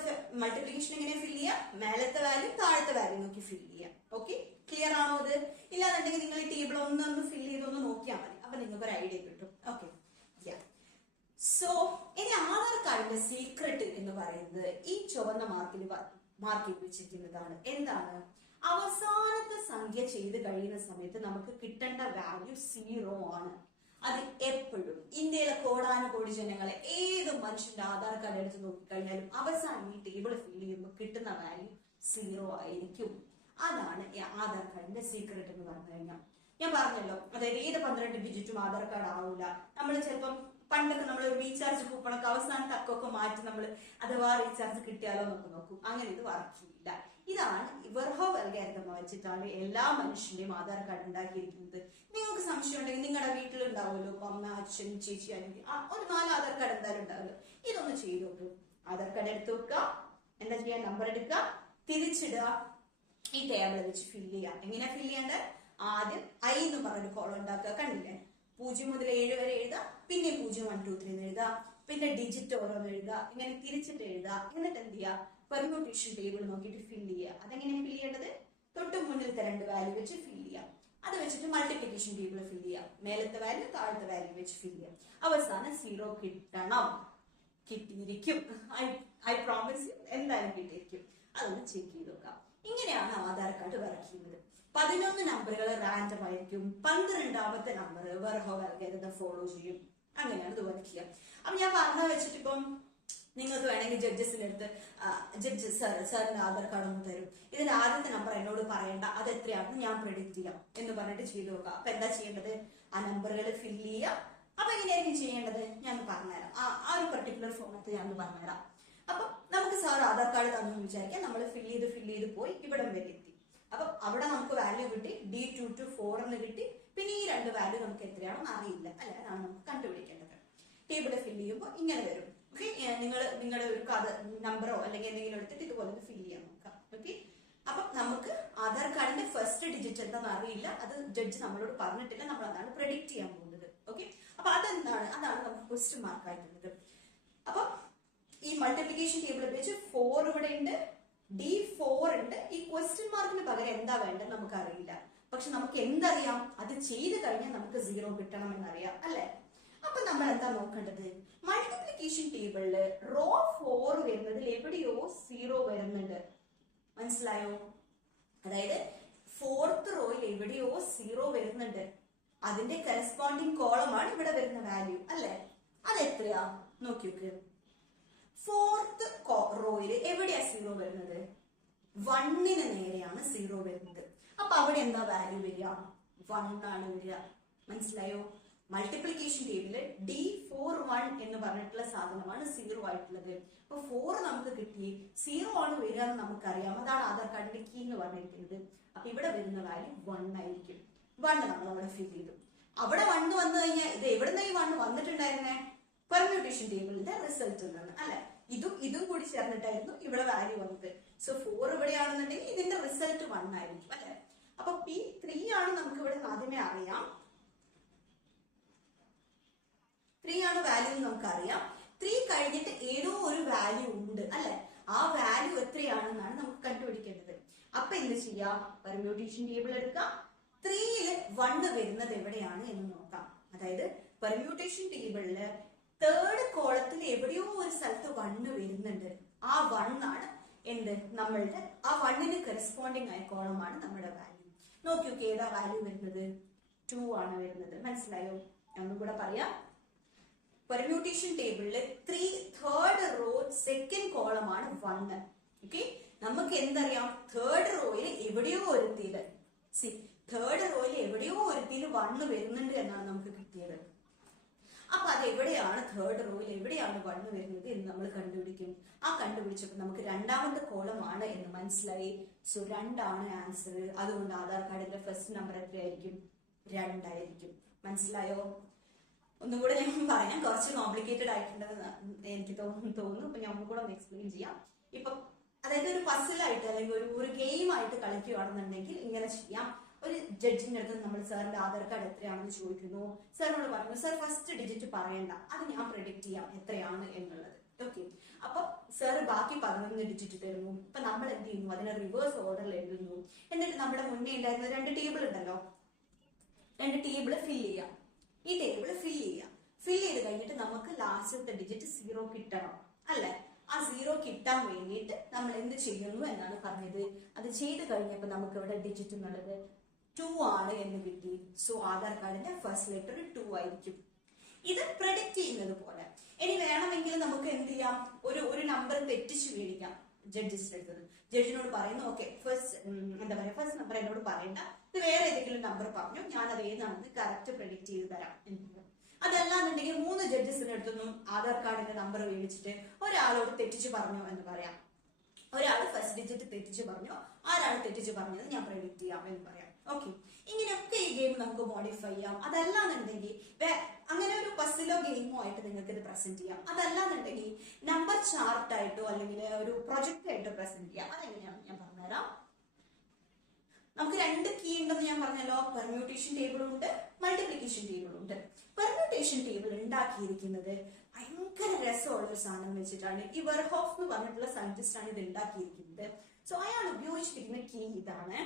മൾട്ടിപ്ലിക്കേഷൻ എങ്ങനെ ഫിൽ ചെയ്യാം? മേലത്തെ വാല്യൂ താഴത്തെ വാല്യൂ നോക്കി ഫിൽ ചെയ്യാം. ഓക്കെ ക്ലിയർ ആണോ അത് ഇല്ലാന്നുണ്ടെങ്കിൽ നിങ്ങൾ ഈ ടേബിൾ ഒന്ന് ഒന്ന് ഫിൽ ചെയ്തൊന്ന് നോക്കിയാൽ മതി. അപ്പൊ നിങ്ങൾക്ക് ഒരു ഐഡിയ കിട്ടും ഓക്കെ സോ ഇനി ആധാർ കാർഡിന്റെ സീക്രട്ട് എന്ന് പറയുന്നത് ഈ ചുവന്ന മാർക്കിൽ മാർക്ക് വെച്ചിരിക്കുന്നതാണ്. എന്താണ്? അവസാനത്തെ സംഖ്യ ചെയ്ത് കഴിയുന്ന സമയത്ത് നമുക്ക് കിട്ടേണ്ട വാല്യൂ സീറോ ആണ്. അത് എപ്പോഴും ഇന്ത്യയിലെ കോടാനുകോടി ജനങ്ങളെ ഏത് മനുഷ്യന്റെ ആധാർ കാർഡ് എടുത്ത് നോക്കിക്കഴിഞ്ഞാലും അവസാനം ഈ ടേബിൾ ഫിൽ ചെയ്യുമ്പോൾ കിട്ടുന്ന വാല്യൂ സീറോ ആയിരിക്കും. അതാണ് ആധാർ കാർഡിന്റെ സീക്രട്ട് എന്ന് പറഞ്ഞു കഴിഞ്ഞാൽ. ഞാൻ പറഞ്ഞല്ലോ അതായത് ഏത് പന്ത്രണ്ട് ഡിജിറ്റും ആധാർ കാർഡ് ആവില്ല നമ്മൾ ചിലപ്പം പണ്ടൊക്കെ നമ്മൾ റീചാർജ് കൂപ്പണൊക്കെ അവസാനത്തെ അക്കമൊക്കെ മാറ്റി നമ്മൾ അഥവാ റീചാർജ് കിട്ടിയാലോ എന്നൊക്കെ നോക്കും. അങ്ങനെ ഇത് വർക്ക് ചെയ്യില്ല. ഇതാണ് വെർഹോ അൽഗാരിതം വെച്ചിട്ടാണ് എല്ലാ മനുഷ്യന്റെയും ആധാർ കാർഡ് ഉണ്ടാക്കിയിരിക്കുന്നത്. നിങ്ങൾക്ക് സംശയം ഉണ്ടെങ്കിൽ നിങ്ങളുടെ ഇപ്പൊ അമ്മ അച്ഛൻ ചേച്ചി അല്ലെങ്കിൽ ഒരു നാല് ആധാർ കാർഡ് എന്തായാലും ഉണ്ടാവുമല്ലോ ഇതൊന്ന് ചെയ്തു നോക്ക്. ആധാർ കാർഡ് എടുത്തു വെക്കുക എന്താ ചെയ്യാ? നമ്പർ എടുക്കുക തിരിച്ചിടുക. ഈ ടേബിൾ വെച്ച് ഫില്ല് ചെയ്യാം. എങ്ങനെയാ ഫില്ല് ചെയ്യേണ്ടത് ആദ്യം ഐ എന്ന് പറഞ്ഞൊരു കോളം ഉണ്ടാക്കുക. കണ്ടില്ലേ? പൂജ്യം മുതൽ ഏഴ് വരെ എഴുതുക. പിന്നെ പൂജ്യം വൺ ടു ത്രീ എന്ന് എഴുതുക. പിന്നെ ഡിജിറ്റ് ഓരോന്ന് എഴുതുക. ഇങ്ങനെ തിരിച്ചിട്ട് എഴുതുക. എന്നിട്ട് എന്ത് ചെയ്യുക പെർമ്യൂട്ടേഷൻ ടേബിൾ നോക്കിയിട്ട് ഫില്ല് ചെയ്യുക. അതെങ്ങനെയാണ് ഫില്ല് ചെയ്യേണ്ടത്? തൊട്ട് മുന്നിലത്തെ രണ്ട് വാല്യൂ വെച്ച് ഫില്ല് ചെയ്യാം അത് വെച്ചിട്ട് മൾട്ടിപ്ലിക്കേഷൻ ടേബിൾ ഫില്ല് ചെയ്യാം മേലത്തെ വാല്യൂ താഴത്തെ വാല്യൂ വെച്ച് ഫില്ല് ചെയ്യാം അവസാനം സീറോ കിട്ടണം. കിട്ടിയിരിക്കും. ഐ ഐ പ്രോമിസ് എന്തായാലും കിട്ടിയിരിക്കും. അതൊന്ന് ചെക്ക് ചെയ്ത് നോക്കാം. ഇങ്ങനെയാണ് ആധാർ കാർഡ് വർക്ക് ചെയ്യുന്നത് പതിനൊന്ന് നമ്പറുകൾ റാൻഡം ആയിരിക്കും. പന്ത്രണ്ടാമത്തെ നമ്പർ വെർഹോ അൽഗരിതം ഫോളോ ചെയ്യും. അങ്ങനെയാണ് ഇത് വർക്ക് ചെയ്യുക അപ്പൊ ഞാൻ പറഞ്ഞ വെച്ചിട്ട് ഇപ്പം നിങ്ങൾക്ക് വേണമെങ്കിൽ ജഡ്ജസിന്റെ അടുത്ത് ജഡ്ജ് സാർ സാറിന്റെ ആധാർ കാർഡ് ഒന്ന് തരും. ഇതിന്റെ ആദ്യത്തെ നമ്പർ എന്നോട് പറയണ്ട. അത് എത്രയാണെന്ന് ഞാൻ പ്രെഡിക്ട് ചെയ്യാം എന്ന് പറഞ്ഞിട്ട് ചെയ്തു നോക്കാം അപ്പൊ എന്താ ചെയ്യേണ്ടത്? ആ നമ്പറുകൾ ഫില്ല് ചെയ്യാം അപ്പൊ എങ്ങനെയായിരിക്കും ചെയ്യേണ്ടത്? ഞാൻ പറഞ്ഞുതരാം ആ ആ ഒരു പെർട്ടിക്കുലർ ഫോമത്ത് ഞാൻ പറഞ്ഞുതരാം അപ്പൊ നമുക്ക് സാർ ആധാർ കാർഡ് തന്നു വിചാരിക്കാം. നമ്മൾ ഫില്ല് ചെയ്ത് ഫില്ല് ചെയ്ത് പോയി ഇവിടം വരെ എത്തി. അപ്പൊ അവിടെ നമുക്ക് വാല്യൂ കിട്ടി. ഡി ടു ടു ഫോർ എന്ന് കിട്ടി. പിന്നെ ഈ രണ്ട് വാല്യൂ നമുക്ക് എത്രയാണെന്ന് അറിയില്ല. അല്ലെ അതാണ് നമുക്ക് കണ്ടുപിടിക്കേണ്ടത്. ടേബിൾ ഫില്ല് ചെയ്യുമ്പോൾ ഇങ്ങനെ വരും. ഓക്കെ നിങ്ങൾ നിങ്ങളുടെ ഒരു കഥ നമ്പറോ അല്ലെങ്കിൽ എന്തെങ്കിലും എടുത്തിട്ട് ഇതുപോലെ ഫിൽ ചെയ്യാൻ നോക്കാം. ഓക്കെ അപ്പൊ നമുക്ക് ആധാർ കാർഡിന്റെ ഫസ്റ്റ് ഡിജിറ്റ് എന്താണെന്ന് അറിയില്ല. അത് ജഡ്ജ് നമ്മളോട് പറഞ്ഞിട്ടില്ല. നമ്മൾ അതാണ് പ്രെഡിക്റ്റ് ചെയ്യാൻ പോകുന്നത്. ഓക്കെ അപ്പൊ അതെന്താണ്? അതാണ് നമുക്ക് ക്വസ്റ്റ്യൻ മാർക്ക് ആയിട്ടുള്ളത്. അപ്പൊ ഈ മൾട്ടിപ്ലിക്കേഷൻ ടേബിൾ ഉപയോഗിച്ച് ഫോർ ഇവിടെ ഉണ്ട്. ഡി ഫോർ ഉണ്ട്. ഈ ക്വസ്റ്റ്യൻ മാർക്കിന് പകരം എന്താ വേണ്ടത് നമുക്ക് അറിയില്ല പക്ഷെ നമുക്ക് എന്തറിയാം? അത് ചെയ്ത് കഴിഞ്ഞാൽ നമുക്ക് സീറോ കിട്ടണം എന്നറിയാം. അല്ലെ? അപ്പൊ നമ്മൾ എന്താ നോക്കേണ്ടത്? മൾട്ടിപ്ലിക്കേഷൻ ടേബിളിൽ റോ ഫോർ വരുന്നതിൽ എവിടെയോ സീറോ വരുന്നുണ്ട്. മനസ്സിലായോ? അതായത് ഫോർത്ത് റോയിൽ എവിടെയോ സീറോ വരുന്നുണ്ട്. അതിന്റെ കറസ്പോണ്ടിങ് കോളമാണ് ഇവിടെ വരുന്ന വാല്യൂ അല്ലെ? അത് എത്രയാ നോക്കി. നോക്ക് ഫോർത്ത് റോയിൽ എവിടെയാ സീറോ വരുന്നത്? വണ്ണിന് നേരെയാണ് സീറോ വരുന്നത്. അപ്പൊ അവിടെ എന്താ വാല്യൂ വരിക? വൺ ആണ് വരിക. മനസ്സിലായോ? മൾട്ടിപ്ലിക്കേഷൻ ടേബിളിൽ ഡി ഫോർ വൺ എന്ന് പറഞ്ഞിട്ടുള്ള സാധനമാണ് സീറോ ആയിട്ടുള്ളത്. അപ്പൊ ഫോർ നമുക്ക് കിട്ടി. സീറോ ആണ് വരിക എന്ന് നമുക്കറിയാം. അതാണ് ആധാർ കാർഡിന്റെ കീ എന്ന് പറഞ്ഞിരിക്കുന്നത്. അപ്പൊ ഇവിടെ വരുന്ന വാല്യൂ വൺ ആയിരിക്കും. വൺ നമ്മൾ അവിടെ ഫിൽ ചെയ്തു. അവിടെ വൺ വന്നു കഴിഞ്ഞാൽ ഇത് എവിടുന്ന ഈ വൺ വന്നിട്ടുണ്ടായിരുന്നേ? പെർമ്യൂട്ടേഷൻ ടേബിളിന്റെ റിസൾട്ട് എന്നാണ് അല്ലെ? ഇതും ഇതും കൂടി ചേർന്നിട്ടായിരുന്നു ഇവിടെ വാല്യൂ വന്നത്. സോ ഫോർ ഇവിടെയാണെന്നുണ്ടെങ്കിൽ ഇതിന്റെ റിസൾട്ട് വൺ ആയിരിക്കും അല്ലെ? അപ്പൊ പി ത്രീ ആണ് നമുക്ക് ഇവിടെ ആദ്യമേ അറിയാം. ത്രീ ആണ് വാല്യൂ എന്ന് നമുക്കറിയാം. ത്രീ കഴിഞ്ഞിട്ട് ഏതോ ഒരു വാല്യൂ ഉണ്ട് അല്ലെ? ആ വാല്യൂ എത്രയാണെന്നാണ് നമുക്ക് കണ്ടുപിടിക്കേണ്ടത്. അപ്പൊ എന്ത് ചെയ്യാം? പെർമ്യൂട്ടേഷൻ ടേബിൾ എടുക്കാം. ത്രീയിൽ വണ്ണ് വരുന്നത് എവിടെയാണ് എന്ന് നോക്കാം. അതായത് പെർമ്യൂട്ടേഷൻ ടേബിളിൽ തേർഡ് കോളത്തിൽ എവിടെയോ ഒരു സ്ഥലത്ത് വണ്ണ് വരുന്നുണ്ട്. ആ വണ്ണാണ് എന്ത്? നമ്മളുടെ ആ വണ്ണിന് കറസ്പോണ്ടിങ് ആയ കോളമാണ് നമ്മുടെ വാല്യൂ നോക്കി ഏതാ വാല്യൂ വരുന്നത്? ടു ആണ് വരുന്നത്. മനസ്സിലായോ? ഒന്നും കൂടെ പറയാം. പെർമ്യൂട്ടേഷൻ ടേബിളിൽ ത്രീ തേർഡ് റോ സെക്കൻഡ് ആണ് വണ്ണ് ഓക്കെ നമുക്ക് എന്തറിയാം? തേർഡ് റോയിൽ എവിടെയോ ഒരുത്തിയത് സി തേർഡ് റോയിൽ എവിടെയോ ഒരുത്തിയിൽ വണ്ണ് വരുന്നുണ്ട് എന്നാണ് നമുക്ക് കിട്ടിയത്. അപ്പൊ അത് എവിടെയാണ് തേർഡ് റോയിൽ എവിടെയാണ് വണ്ണ് വരുന്നത് എന്ന് നമ്മൾ കണ്ടുപിടിക്കും. ആ കണ്ടുപിടിച്ചപ്പോൾ നമുക്ക് രണ്ടാമത്തെ കോളം ആണ് എന്ന് മനസ്സിലായി. സോ രണ്ടാണ് ആൻസർ അതുകൊണ്ട് ആധാർ കാർഡിന്റെ ഫസ്റ്റ് നമ്പർ എത്രയായിരിക്കും? രണ്ടായിരിക്കും. മനസ്സിലായോ? ഒന്നും കൂടെ ഞാൻ പറയാം. കുറച്ച് കോംപ്ലിക്കേറ്റഡ് ആയിട്ടുണ്ടെന്ന് എനിക്ക് തോന്നുന്നു തോന്നുന്നു. അപ്പൊ ഞാൻ ഒന്നും കൂടെ ഒന്ന് എക്സ്പ്ലെയിൻ ചെയ്യാം. ഇപ്പൊ അതായത് ഒരു പസിലായിട്ട് അല്ലെങ്കിൽ ഒരു ഒരു ഗെയിം ആയിട്ട് കളിക്കുകയാണെന്നുണ്ടെങ്കിൽ ഇങ്ങനെ ചെയ്യാം. ഒരു ജഡ്ജിന്റെ അടുത്ത് നമ്മൾ സാറിന്റെ ആധാർ കാർഡ് എത്രയാണെന്ന് ചോദിക്കുന്നു. സാറിനോട് പറയുന്നു സാർ ഫസ്റ്റ് ഡിജിറ്റ് പറയണ്ട. അത് ഞാൻ പ്രെഡിക്റ്റ് ചെയ്യാം എത്രയാണ് എന്നുള്ളത്. ഓക്കെ അപ്പൊ സാർ ബാക്കി പതിനൊന്ന് ഡിജിറ്റ് തരുന്നു. ഇപ്പൊ നമ്മൾ എന്ത് ചെയ്യുന്നു? അതിനെ റിവേഴ്സ് ഓർഡറിൽ എഴുതുന്നു. എന്നിട്ട് നമ്മുടെ മുന്നേ ഉണ്ടായിരുന്ന രണ്ട് ടേബിൾ ഉണ്ടല്ലോ. രണ്ട് ടേബിൾ ഫിൽ ചെയ്യാം. ഈ ടേബിൾ ഫില്ല് ചെയ്യാം ഫിൽ ചെയ്ത് കഴിഞ്ഞിട്ട് നമുക്ക് ലാസ്റ്റത്തെ ഡിജിറ്റ് സീറോ കിട്ടണം. അല്ലെ? ആ സീറോ കിട്ടാൻ വേണ്ടിയിട്ട് നമ്മൾ എന്ത് ചെയ്യുന്നു എന്നാണ് പറഞ്ഞത്. അത് ചെയ്ത് കഴിഞ്ഞപ്പോൾ നമുക്ക് ഇവിടെ ഡിജിറ്റ് എന്നുള്ളത് ടു ആണ് എന്ന് കിട്ടി. സോ ആധാർ കാർഡിന്റെ ഫസ്റ്റ് ലെറ്റർ ടു ആയിരിക്കും. ഇത് പ്രഡിക്റ്റ് ചെയ്യുന്നത് പോലെ. ഇനി വേണമെങ്കിൽ നമുക്ക് എന്ത് ചെയ്യാം? ഒരു ഒരു നമ്പർ തെറ്റിച്ച് മേടിക്കാം. ജഡ്ജസിന്റെ അടുത്ത് ജഡ്ജിനോട് പറയുന്നു ഓക്കെ ഫസ്റ്റ് എന്താ പറയാ ഫസ്റ്റ് നമ്പർ എന്നോട് പറയണ്ട. ഇത് വേറെ ഏതെങ്കിലും നമ്പർ പറഞ്ഞു. ഞാൻ അത് ഏതാണെന്ന് കറക്റ്റ് പ്രഡിക്റ്റ് ചെയ്ത് തരാം. എന്നുള്ളത് അതല്ലാന്നുണ്ടെങ്കിൽ മൂന്ന് ജഡ്ജസിന്റെ അടുത്തൊന്നും ആധാർ കാർഡിന്റെ നമ്പർ മേടിച്ചിട്ട് ഒരാളോട് തെറ്റിച്ച് പറഞ്ഞു എന്ന് പറയാം. ഒരാൾ ഫസ്റ്റ് ഡിജിറ്റ് തെറ്റിച്ച് പറഞ്ഞു ആരാണ് തെറ്റിച്ച് പറഞ്ഞത് ഞാൻ പ്രഡിക്റ്റ് ചെയ്യാം എന്ന് പറയാം. ഓക്കെ ഇങ്ങനെയൊക്കെ ഈ ഗെയിം നമുക്ക് മോഡിഫൈ ചെയ്യാം. അതല്ലാന്നുണ്ടെങ്കിൽ അങ്ങനെ ഒരു പസിലോ ഗെയിമോ ആയിട്ട് നിങ്ങൾക്ക് ഇത് പ്രസന്റ് ചെയ്യാം. അതല്ലാന്നുണ്ടെങ്കിൽ നമ്പർ ചാർട്ട് ആയിട്ടോ അല്ലെങ്കിൽ ഒരു പ്രൊജക്റ്റ് ആയിട്ടോ പ്രസന്റ് ചെയ്യാം. അതെങ്ങനെയാണെന്ന് ഞാൻ പറഞ്ഞുതരാം. നമുക്ക് രണ്ട് കീ ഉണ്ടെന്ന് ഞാൻ പറഞ്ഞല്ലോ. പെർമ്യൂട്ടേഷൻ ടേബിളും ഉണ്ട് മൾട്ടിപ്ലിക്കേഷൻ ടേബിളും ഉണ്ട്. പെർമ്യൂട്ടേഷൻ ടേബിൾ ഉണ്ടാക്കിയിരിക്കുന്നത് ഭയങ്കര രസമുള്ള ഒരു സാധനം വെച്ചിട്ടാണ്. ഈ വെർഹോഫ് എന്ന് പറഞ്ഞിട്ടുള്ള സയന്റിസ്റ്റ് ആണ് ഇത് ഉണ്ടാക്കിയിരിക്കുന്നത്. സോ അയാൾ ഉപയോഗിച്ചിരിക്കുന്ന കീ ഇതാണ്.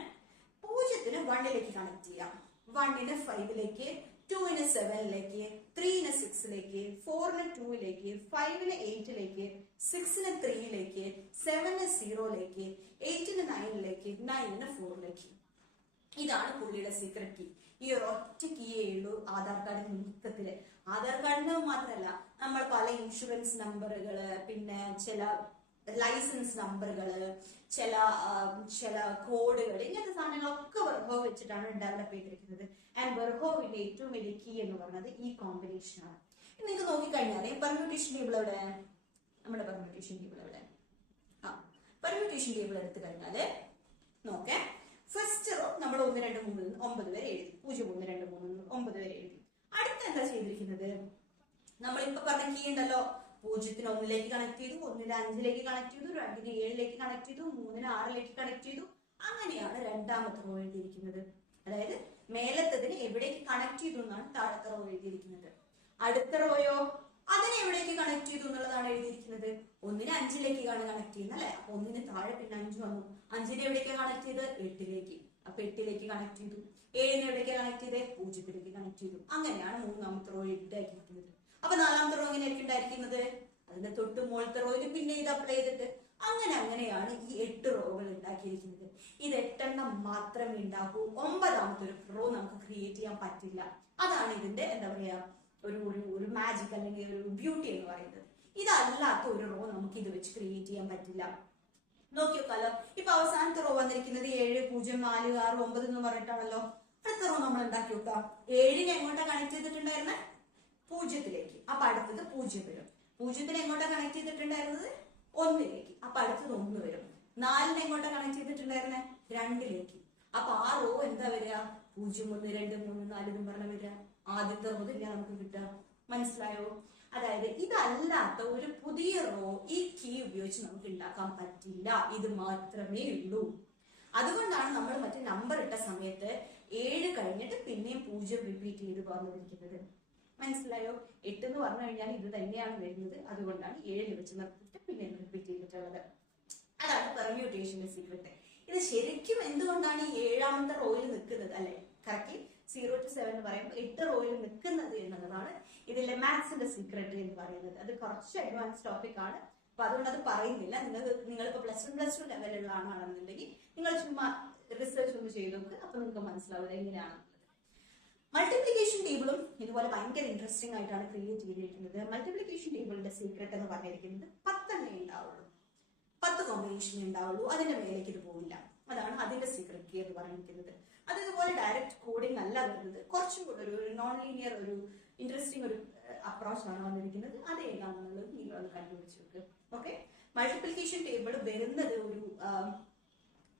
പൂജ്യത്തിന് വണ്ണിലേക്ക് കണക്ട് ചെയ്യാം. വണ്ണിന് ഫൈവിലേക്ക് ടുവിന് സെവനിലേക്ക് ത്രീന് സിക്സിലേക്ക് ഫോറിന് ടൂവിലേക്ക് ഫൈവിന് എയ്റ്റിലേക്ക് സിക്സിന് ത്രീയിലേക്ക് സെവന് സീറോയിലേക്ക് എയ്റ്റിന് നയനിലേക്ക് നയനിന് ഫോറിലേക്ക് ഇതാണ് പുള്ളിയുടെ സീക്രട്ട് കീ ഈ ഒരു ഒറ്റ കീയേ ഉള്ളൂ ആധാർ കാർഡിന് മൊത്തത്തിൽ ആധാർ കാർഡിന് മാത്രമല്ല നമ്മൾ പല ഇൻഷുറൻസ് നമ്പറുകൾ പിന്നെ ചില ലൈസൻസ് നമ്പറുകൾ ചില ചില കോഡുകൾ ഇങ്ങനത്തെ സാധനങ്ങളൊക്കെ വെച്ചിട്ടാണ് ഡെവലപ്പ് ചെയ്തിരിക്കുന്നത്. ആൻഡ് വെർഹോവിന്റെ ഏറ്റവും വലിയ കീ എന്ന് പറയുന്നത് ഈ കോമ്പിനേഷൻ ആണ്. നിങ്ങൾക്ക് നോക്കിക്കഴിഞ്ഞാൽ പെർമ്യൂട്ടേഷൻ ടേബിൾ എവിടെ? നമ്മുടെ പെർമ്യൂട്ടേഷൻ ടേബിൾ എവിടെ? ആ പെർമ്യൂട്ടേഷൻ ടേബിൾ എടുത്തു കഴിഞ്ഞാൽ നോക്കേ. ഫസ്റ്റ് റോ നമ്മൾ ഒന്ന് രണ്ട് മൂന്ന് ഒമ്പത് വരെ എഴുതി. പൂജ്യം ഒന്ന് രണ്ട് മൂന്ന് ഒമ്പത് വരെ എഴുതി. അടുത്ത എന്താ ചെയ്തിരിക്കുന്നത്? നമ്മൾ ഇപ്പൊ പറഞ്ഞ കീ ഉണ്ടല്ലോ. പൂജ്യത്തിന് ഒന്നിലേക്ക് കണക്ട് ചെയ്തു ഒന്നിന് അഞ്ചിലേക്ക് കണക്ട് ചെയ്തു രണ്ടിന് ഏഴിലേക്ക് കണക്ട് ചെയ്തു മൂന്നിന് ആറിലേക്ക് കണക്ട് ചെയ്തു. അങ്ങനെയാണ് രണ്ടാമത്തെ റോ എഴുതിയിരിക്കുന്നത്. അതായത് മേലത്തതിന് എവിടേക്ക് കണക്ട് ചെയ്തു എന്നാണ് താഴത്തെ റോ എഴുതിയിരിക്കുന്നത്. അടുത്ത റോയോ അതിനെ എവിടേക്ക് കണക്ട് ചെയ്തു എന്നുള്ളതാണ് എഴുതിയിരിക്കുന്നത്. ഒന്നിന് അഞ്ചിലേക്ക് ആണ് കണക്ട് ചെയ്യുന്നത് അല്ലെ? അപ്പൊ ഒന്നിന് താഴെ പിന്നെ അഞ്ച് വന്നു. അഞ്ചിനെ എവിടേക്ക് കണക്ട് ചെയ്ത്? എട്ടിലേക്ക്. അപ്പൊ എട്ടിലേക്ക് കണക്ട് ചെയ്തു. ഏഴിനെ എവിടേക്ക് കണക്ട് ചെയ്ത്? പൂജ്യത്തിലേക്ക് കണക്ട് ചെയ്തു. അങ്ങനെയാണ് മൂന്നാമത്തെ റോ ഉണ്ടാക്കിയിരിക്കുന്നത് അപ്പൊ നാലാമത്തെ റോ എങ്ങനെയായിരിക്കും ഉണ്ടായിരിക്കുന്നത്? അതിന്റെ തൊട്ട് മുകളിലത്തെ റോയിൽ പിന്നെ ഇത് അപ്ലൈ ചെയ്തിട്ട് അങ്ങനെ അങ്ങനെയാണ് ഈ എട്ട് റോകൾ ഉണ്ടാക്കിയിരിക്കുന്നത്. ഇത് എട്ടെണ്ണം മാത്രമേ ഉണ്ടാക്കൂ ഒമ്പതാമത്തെ ഒരു റോ നമുക്ക് ക്രിയേറ്റ് ചെയ്യാൻ പറ്റില്ല. അതാണ് ഇതിന്റെ എന്താ പറയാ ഒരു ഒരു ഒരു മാജിക് അല്ലെങ്കിൽ ഒരു ബ്യൂട്ടി എന്ന് പറയുന്നത്. ഇതല്ലാത്ത ഒരു റോ നമുക്ക് ഇത് വെച്ച് ക്രിയേറ്റ് ചെയ്യാൻ പറ്റില്ല. നോക്കിയോക്കാലോ. ഇപ്പൊ അവസാനത്തെ റോ വന്നിരിക്കുന്നത് ഏഴ് പൂജ്യം നാല് ആറ് ഒമ്പത് എന്ന് പറഞ്ഞിട്ടാണല്ലോ. അടുത്ത റോ നമ്മൾ ഉണ്ടാക്കി നോക്കാം ഏഴിനെ എങ്ങോട്ടാ കണക്ട് ചെയ്തിട്ടുണ്ടായിരുന്നത് പൂജ്യത്തിലേക്ക്. അപ്പൊ അടുത്തത് പൂജ്യം വരും. പൂജ്യത്തിന് എങ്ങോട്ടാ കണക്ട് ചെയ്തിട്ടുണ്ടായിരുന്നത്? ഒന്നിലേക്ക് അപ്പൊ അടുത്തത് ഒന്ന് വരും. നാലിനെ എങ്ങോട്ടാ കണക്ട് ചെയ്തിട്ടുണ്ടായിരുന്നെ? രണ്ടിലേക്ക്. അപ്പൊ ആ റോ എന്താ വരിക? പൂജ്യം ഒന്ന് രണ്ട് മൂന്ന് നാല് എന്ന് പറഞ്ഞ വരിക. ആദ്യത്തെ റോ തന്നെ നമുക്ക് കിട്ടുക? മനസ്സിലായോ? അതായത് ഇതല്ലാത്ത ഒരു പുതിയ റോ ഈ കീ ഉപയോഗിച്ച് നമുക്ക് ഉണ്ടാക്കാൻ പറ്റില്ല. ഇത് മാത്രമേ ഉള്ളൂ. അതുകൊണ്ടാണ് നമ്മൾ മറ്റേ നമ്പർ ഇട്ട സമയത്ത് ഏഴ് കഴിഞ്ഞിട്ട് പിന്നെയും പൂജ്യം റിപ്പീറ്റ് ചെയ്ത് പറഞ്ഞിരിക്കുന്നത് മനസ്സിലായോ? എട്ട് എന്ന് പറഞ്ഞു കഴിഞ്ഞാൽ ഇത് തന്നെയാണ് വരുന്നത്. അതുകൊണ്ടാണ് ഏഴിൽ വെച്ച് നിർത്തിയിട്ട് പിന്നെ റിപ്പീറ്റ് ചെയ്തിട്ടുള്ളത്. അതാണ് പെർമ്യൂട്ടേഷന്റെ സീക്രട്ട് ഇത് ശരിക്കും എന്തുകൊണ്ടാണ് ഈ ഏഴാമത്തെ റോയിൽ നിൽക്കുന്നത്? അല്ലെ? കറക്റ്റ് സീറോ ടു സെവൻ എന്ന് പറയുമ്പോൾ എട്ട് റോയിൽ നിൽക്കുന്നത് എന്നുള്ളതാണ് ഇതിലെ മാത്സിന്റെ സീക്രട്ട് എന്ന് പറയുന്നത്. അത് കുറച്ച് അഡ്വാൻസ് ടോപ്പിക് ആണ്. അപ്പൊ അതുകൊണ്ട് അത് പറയുന്നില്ല. നിങ്ങൾ നിങ്ങളിപ്പോ പ്ലസ് വൺ പ്ലസ് ടു ലെവലുള്ള ആളാണെന്നുണ്ടെങ്കിൽ നിങ്ങൾ ചുമ്മാ റിസർച്ച് ഒന്ന് ചെയ്ത് നോക്ക്. അപ്പൊ നിങ്ങൾക്ക് മനസ്സിലാവും ഇത് എങ്ങനെയാണെന്നുള്ളത് മൾട്ടിപ്ലിക്കേഷൻ ടേബിളും ഇതുപോലെ ഭയങ്കര ഇൻട്രസ്റ്റിംഗ് ആയിട്ടാണ് ക്രിയേറ്റ് ചെയ്തിരിക്കുന്നത്. മൾട്ടിപ്ലിക്കേഷൻ ടേബിളിന്റെ സീക്രട്ട് എന്ന് പറഞ്ഞിരിക്കുന്നത് പത്തെണ്ണേ ഉണ്ടാവുള്ളൂ. പത്ത് കോമ്പിനേഷൻ ഉണ്ടാവുള്ളൂ. അതിന്റെ മേലേക്ക് ഇത് പോവില്ല. അതാണ് അതിന്റെ സീക്രട്ട് കീ എന്ന് പറഞ്ഞിരിക്കുന്നത്. അത് ഇതുപോലെ ഡയറക്റ്റ് കോഡിംഗ് അല്ല വരുന്നത്. കുറച്ചും കൂടെ ഒരു നോൺ ലീനിയർ ഒരു ഇൻട്രസ്റ്റിംഗ് ഒരു അപ്രോച്ച് ആണ് വന്നിരിക്കുന്നത്. അത് ഏതാണെന്നുള്ളത് നിങ്ങൾ ഒന്ന് കണ്ടുപിടിച്ച് നോക്ക്. ഓക്കെ മൾട്ടിപ്ലിക്കേഷൻ ടേബിൾ വരുന്നത് ഒരു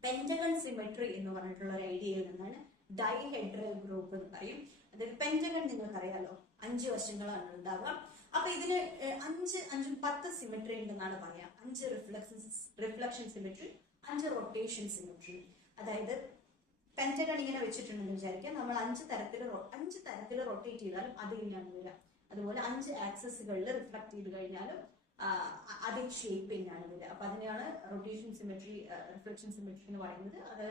പെന്റഗൺ സിമെട്രി എന്ന് പറഞ്ഞിട്ടുള്ള ഒരു ഐഡിയയിൽ നിന്നാണ് ഡൈഹെഡ്രൽ ഗ്രൂപ്പ് എന്ന് പറയും. അതായത് പെന്റഗൺ നിങ്ങൾക്ക് അറിയാലോ അഞ്ച് വശങ്ങളാണ് ഉണ്ടാവുക. അപ്പൊ ഇതിന് അഞ്ച് അഞ്ചും പത്ത് സിമെട്രി ഉണ്ടെന്നാണ് പറയാം. അഞ്ച് റിഫ്ലക്ഷൻ റിഫ്ലക്ഷൻ സിമെട്രി അഞ്ച് റൊട്ടേഷൻ സിമെട്രി അതായത് പെന്റഗൺ ഇങ്ങനെ വെച്ചിട്ടുണ്ടെന്ന് വിചാരിക്കാം നമ്മൾ അഞ്ച് തരത്തിൽ അഞ്ച് തരത്തിൽ റൊട്ടേറ്റ് ചെയ്താലും അത് ഇങ്ങനെയാണ് വരിക. അതുപോലെ അഞ്ച് ആക്സസുകളിൽ റിഫ്ലക്ട് ചെയ്ത് കഴിഞ്ഞാലും അതേ ഷേപ്പ് തന്നെയാണ് വരിക. അപ്പൊ അതിനെയാണ് റൊട്ടേഷൻ സിമെട്രി റിഫ്ലക്ഷൻ സിമെട്രി എന്ന് പറയുന്നത്. അത്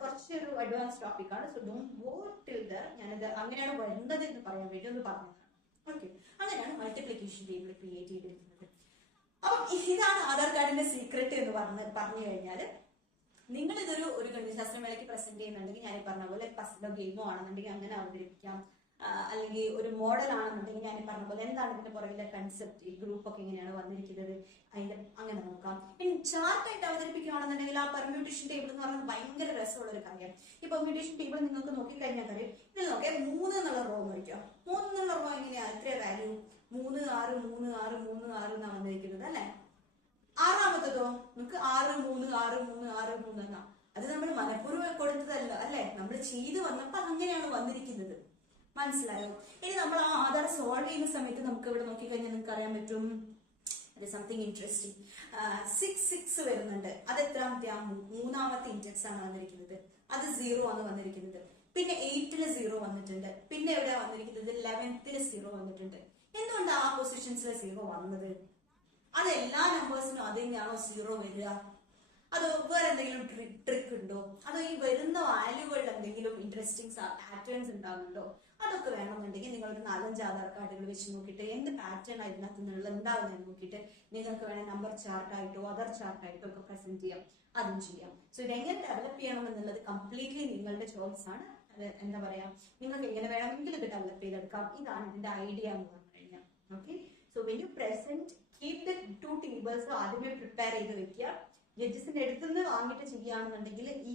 കുറച്ചൊരു അഡ്വാൻസ് ടോപ്പിക് ആണ്. So don't go till the ഞാനത് അങ്ങനെയാണ് വരുന്നത് എന്ന് പറയാൻ വേണ്ടി ഒന്ന് പറഞ്ഞതാണ്. ഓക്കെ അങ്ങനെയാണ് മൾട്ടിപ്ലിക്കേഷൻ ടേബിൾ ക്രിയേറ്റ് ചെയ്തിരിക്കുന്നത്. അപ്പം ഇതാണ് ആധാർ കാർഡിന്റെ സീക്രട്ട് എന്ന് പറഞ്ഞ് പറഞ്ഞു കഴിഞ്ഞാൽ നിങ്ങൾ ഇതൊരു ഒരു ഗണിതശാസ്ത്ര മേളയ്ക്ക് പ്രസന്റ് ചെയ്യുന്നുണ്ടെങ്കിൽ ഞാൻ പറഞ്ഞ പോലെ പസിലോ ഗെയിമോ ആണെന്നുണ്ടെങ്കിൽ അങ്ങനെ അവതരിപ്പിക്കാം. അല്ലെങ്കിൽ ഒരു മോഡൽ ആണെന്നുണ്ടെങ്കിൽ ഞാൻ പറഞ്ഞ പോലെ എന്താണ് ഇതിന്റെ പുറകിലെ കൺസെപ്റ്റ് ഈ ഗ്രൂപ്പ് ഒക്കെ എങ്ങനെയാണ് വന്നിരിക്കുന്നത്. അതിന്റെ അങ്ങനെ നോക്കാം. ഇനി ചാർട്ട് ആയിട്ട് അവതരിപ്പിക്കുകയാണെന്നുണ്ടെങ്കിൽ ആ പെർമ്യൂട്ടേഷൻ ടേബിൾ എന്ന് പറയുന്നത് ഭയങ്കര രസമുള്ള ഒരു കാര്യമാണ് ഈ പെർമ്യൂട്ടേഷൻ ടേബിൾ നിങ്ങൾക്ക് നോക്കിക്കഴിഞ്ഞാൽ കാര്യം ഇതിൽ നോക്കിയാൽ മൂന്ന് എന്നുള്ള റോ മേടിക്കാം മൂന്ന് എന്നുള്ള റോ എങ്ങനെയാണ് എത്ര വാല്യൂ മൂന്ന് ആറ് മൂന്ന് ആറ് മൂന്ന് ആറ് എന്നാണ് വന്നിരിക്കുന്നത് അല്ലെ? ആറാമത്തതോ? നമുക്ക് ആറ് മൂന്ന് ആറ് മൂന്ന് ആറ് മൂന്ന് എന്നാ. അത് നമ്മൾ മനഃപൂർവം കൊടുത്തതല്ല അല്ലെ? നമ്മൾ ചെയ്തു വന്നപ്പോ അങ്ങനെയാണ് വന്നിരിക്കുന്നത്. മനസ്സിലായോ? ഇനി നമ്മൾ ആ ആധാർ സോൾവ് ചെയ്യുന്ന സമയത്ത് നമുക്ക് ഇവിടെ നോക്കിക്കഴിഞ്ഞാൽ നിങ്ങൾക്ക് അറിയാൻ പറ്റും അത് സംതിങ് ഇൻട്രസ്റ്റിംഗ് സിക്സ് സിക്സ് വരുന്നുണ്ട്. അത് എത്രാമത്തെ മൂന്നാമത്തെ ഇൻഡെക്സ് ആണ് വന്നിരിക്കുന്നത്. അത് സീറോ ആണ് വന്നിരിക്കുന്നത്. പിന്നെ എയ്റ്റിൽ സീറോ വന്നിട്ടുണ്ട്. പിന്നെ ഇവിടെ വന്നിരിക്കുന്നത്? ലെവൻത്തിൽ സീറോ വന്നിട്ടുണ്ട്. എന്തുകൊണ്ട് ആ പൊസിഷൻസിലെ സീറോ വന്നത്? അത് എല്ലാ നമ്പേഴ്സിനും അത് തന്നെയാണോ സീറോ വരിക? അതോ വേറെ എന്തെങ്കിലും ട്രിക്ക് ഉണ്ടോ? അതോ ഈ വരുന്ന വാല്യൂകളിൽ എന്തെങ്കിലും ഇൻട്രസ്റ്റിംഗ് പാറ്റേൺസ് ഉണ്ടാകുന്നുണ്ടോ അതൊക്കെ വേണമെന്നുണ്ടെങ്കിൽ നിങ്ങൾ ഒരു നാലഞ്ച് ആധാർ കാർഡുകൾ വെച്ച് നോക്കിയിട്ട് എന്ത് പാറ്റേൺ അതിനകത്ത് നിന്നുള്ള ഉണ്ടാകുന്നതെന്ന് നോക്കിയിട്ട് നിങ്ങൾക്ക് വേണേൽ നമ്പർ ചാർട്ടായിട്ടോ അതർ ചാർട്ടായിട്ടോ ഒക്കെ പ്രസന്റ് ചെയ്യാം. അതും ചെയ്യാം. സോ ഇതെങ്ങനെ ഡെവലപ്പ് ചെയ്യണം എന്നുള്ളത് കംപ്ലീറ്റ്ലി നിങ്ങളുടെ ചോയ്സ് ആണ്. എന്താ പറയാ? നിങ്ങൾക്ക് എങ്ങനെ വേണമെങ്കിലും ഇത് ഡെവലപ്പ് ചെയ്തെടുക്കാം. ഇതാണ് ഇതിന്റെ ഐഡിയ എന്ന് പറഞ്ഞു കഴിഞ്ഞാൽ. Okay so when you present keep the two tables ആദ്യമേ പ്രിപ്പയർ ചെയ്ത് വെക്കുക. ജഡ്ജസിന്റെ അടുത്തുനിന്ന് വാങ്ങിയിട്ട് ചെയ്യുകയാണെന്നുണ്ടെങ്കിൽ ഈ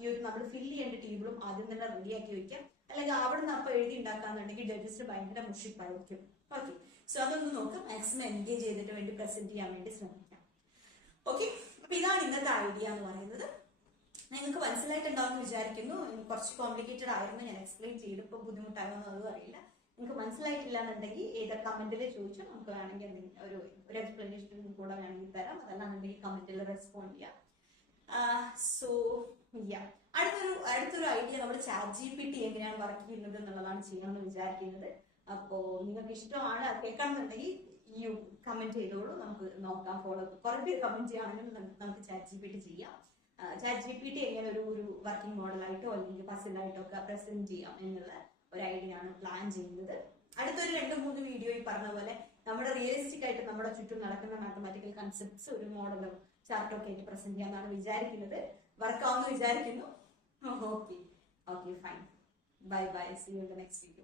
ഈ ഒരു നമ്മൾ ഫില്ല് ചെയ്യേണ്ട ടേബിളും ആദ്യം തന്നെ റെഡിയാക്കി വെക്കാം അല്ലെങ്കിൽ അവിടെ നിന്ന് അപ്പം എഴുതി ഉണ്ടാക്കാന്നുണ്ടെങ്കിൽ ജഡ്ജസിന് ഭയങ്കര മുഷിപ്പായിരിക്കും. ഓക്കെ സോ അതൊന്ന് നോക്കാം. മാക്സിമം എൻഗേജ് ചെയ്തിട്ട് വേണ്ടി പ്രസന്റ് ചെയ്യാൻ വേണ്ടി ശ്രമിക്കാം. ഓക്കെ അപ്പൊ ഇതാണ് ഇന്നത്തെ ഐഡിയ എന്ന് പറയുന്നത്. നിങ്ങൾക്ക് മനസ്സിലായിട്ടുണ്ടാവും എന്ന് വിചാരിക്കുന്നു. കുറച്ച് കോംപ്ലിക്കേറ്റഡ് ആയിരുന്നു. ഞാൻ എക്സ്പ്ലെയിൻ ചെയ്തപ്പോൾ ബുദ്ധിമുട്ടായോ അതും അറിയില്ല. നിങ്ങൾക്ക് മനസ്സിലായിട്ടില്ല എന്നുണ്ടെങ്കിൽ ഏത് കമന്റിൽ ചോദിച്ചു നമുക്ക് വേണമെങ്കിൽ എന്തെങ്കിലും ഒരു ഒരു എക്സ്പ്ലനേഷൻ കൂടെ വേണമെങ്കിൽ തരാം. അതല്ലാന്നുണ്ടെങ്കിൽ കമന്റിൽ റെസ്പോണ്ട് ചെയ്യാം. സോ യാ അടുത്തൊരു അടുത്തൊരു ഐഡിയ നമ്മൾ ചാറ്റ് ജി പി ടി എങ്ങനെയാണ് വർക്ക് ചെയ്യുന്നത് എന്നുള്ളതാണ് ചെയ്യാമെന്ന് വിചാരിക്കുന്നത്. അപ്പോ നിങ്ങൾക്ക് ഇഷ്ടമാണ് അത് കേൾക്കണമെന്നുണ്ടെങ്കിൽ ഈ കമന്റ് ചെയ്തോളൂ. നമുക്ക് നോക്കാം ഫോളോ കുറേ പേര് കമന്റ് ചെയ്യുകയാണെങ്കിൽ നമുക്ക് ചാറ്റ് ജി പി ടി ചെയ്യാം. ചാറ്റ് ജി പി ടി എങ്ങനെ ഒരു ഒരു വർക്കിംഗ് മോഡലായിട്ടോ അല്ലെങ്കിൽ പസിലായിട്ടോ ഒക്കെ പ്രസന്റ് ചെയ്യാം എന്നുള്ള ഒരു ഐഡിയ ആണ് പ്ലാൻ ചെയ്യുന്നത്. അടുത്തൊരു രണ്ട് മൂന്ന് വീഡിയോ ഈ പറഞ്ഞ പോലെ നമ്മുടെ റിയലിസ്റ്റിക് ആയിട്ട് നമ്മുടെ ചുറ്റും നടക്കുന്ന മാത്തമാറ്റിക്കൽ കൺസെപ്റ്റ്സ് ഒരു മോഡലും ചാർട്ടും ഒക്കെ ആയിട്ട് പ്രസന്റ് ചെയ്യാന്നാണ് വിചാരിക്കുന്നത്. വർക്ക് ആവുമെന്ന് വിചാരിക്കുന്നു. Okay okay fine bye bye see you next video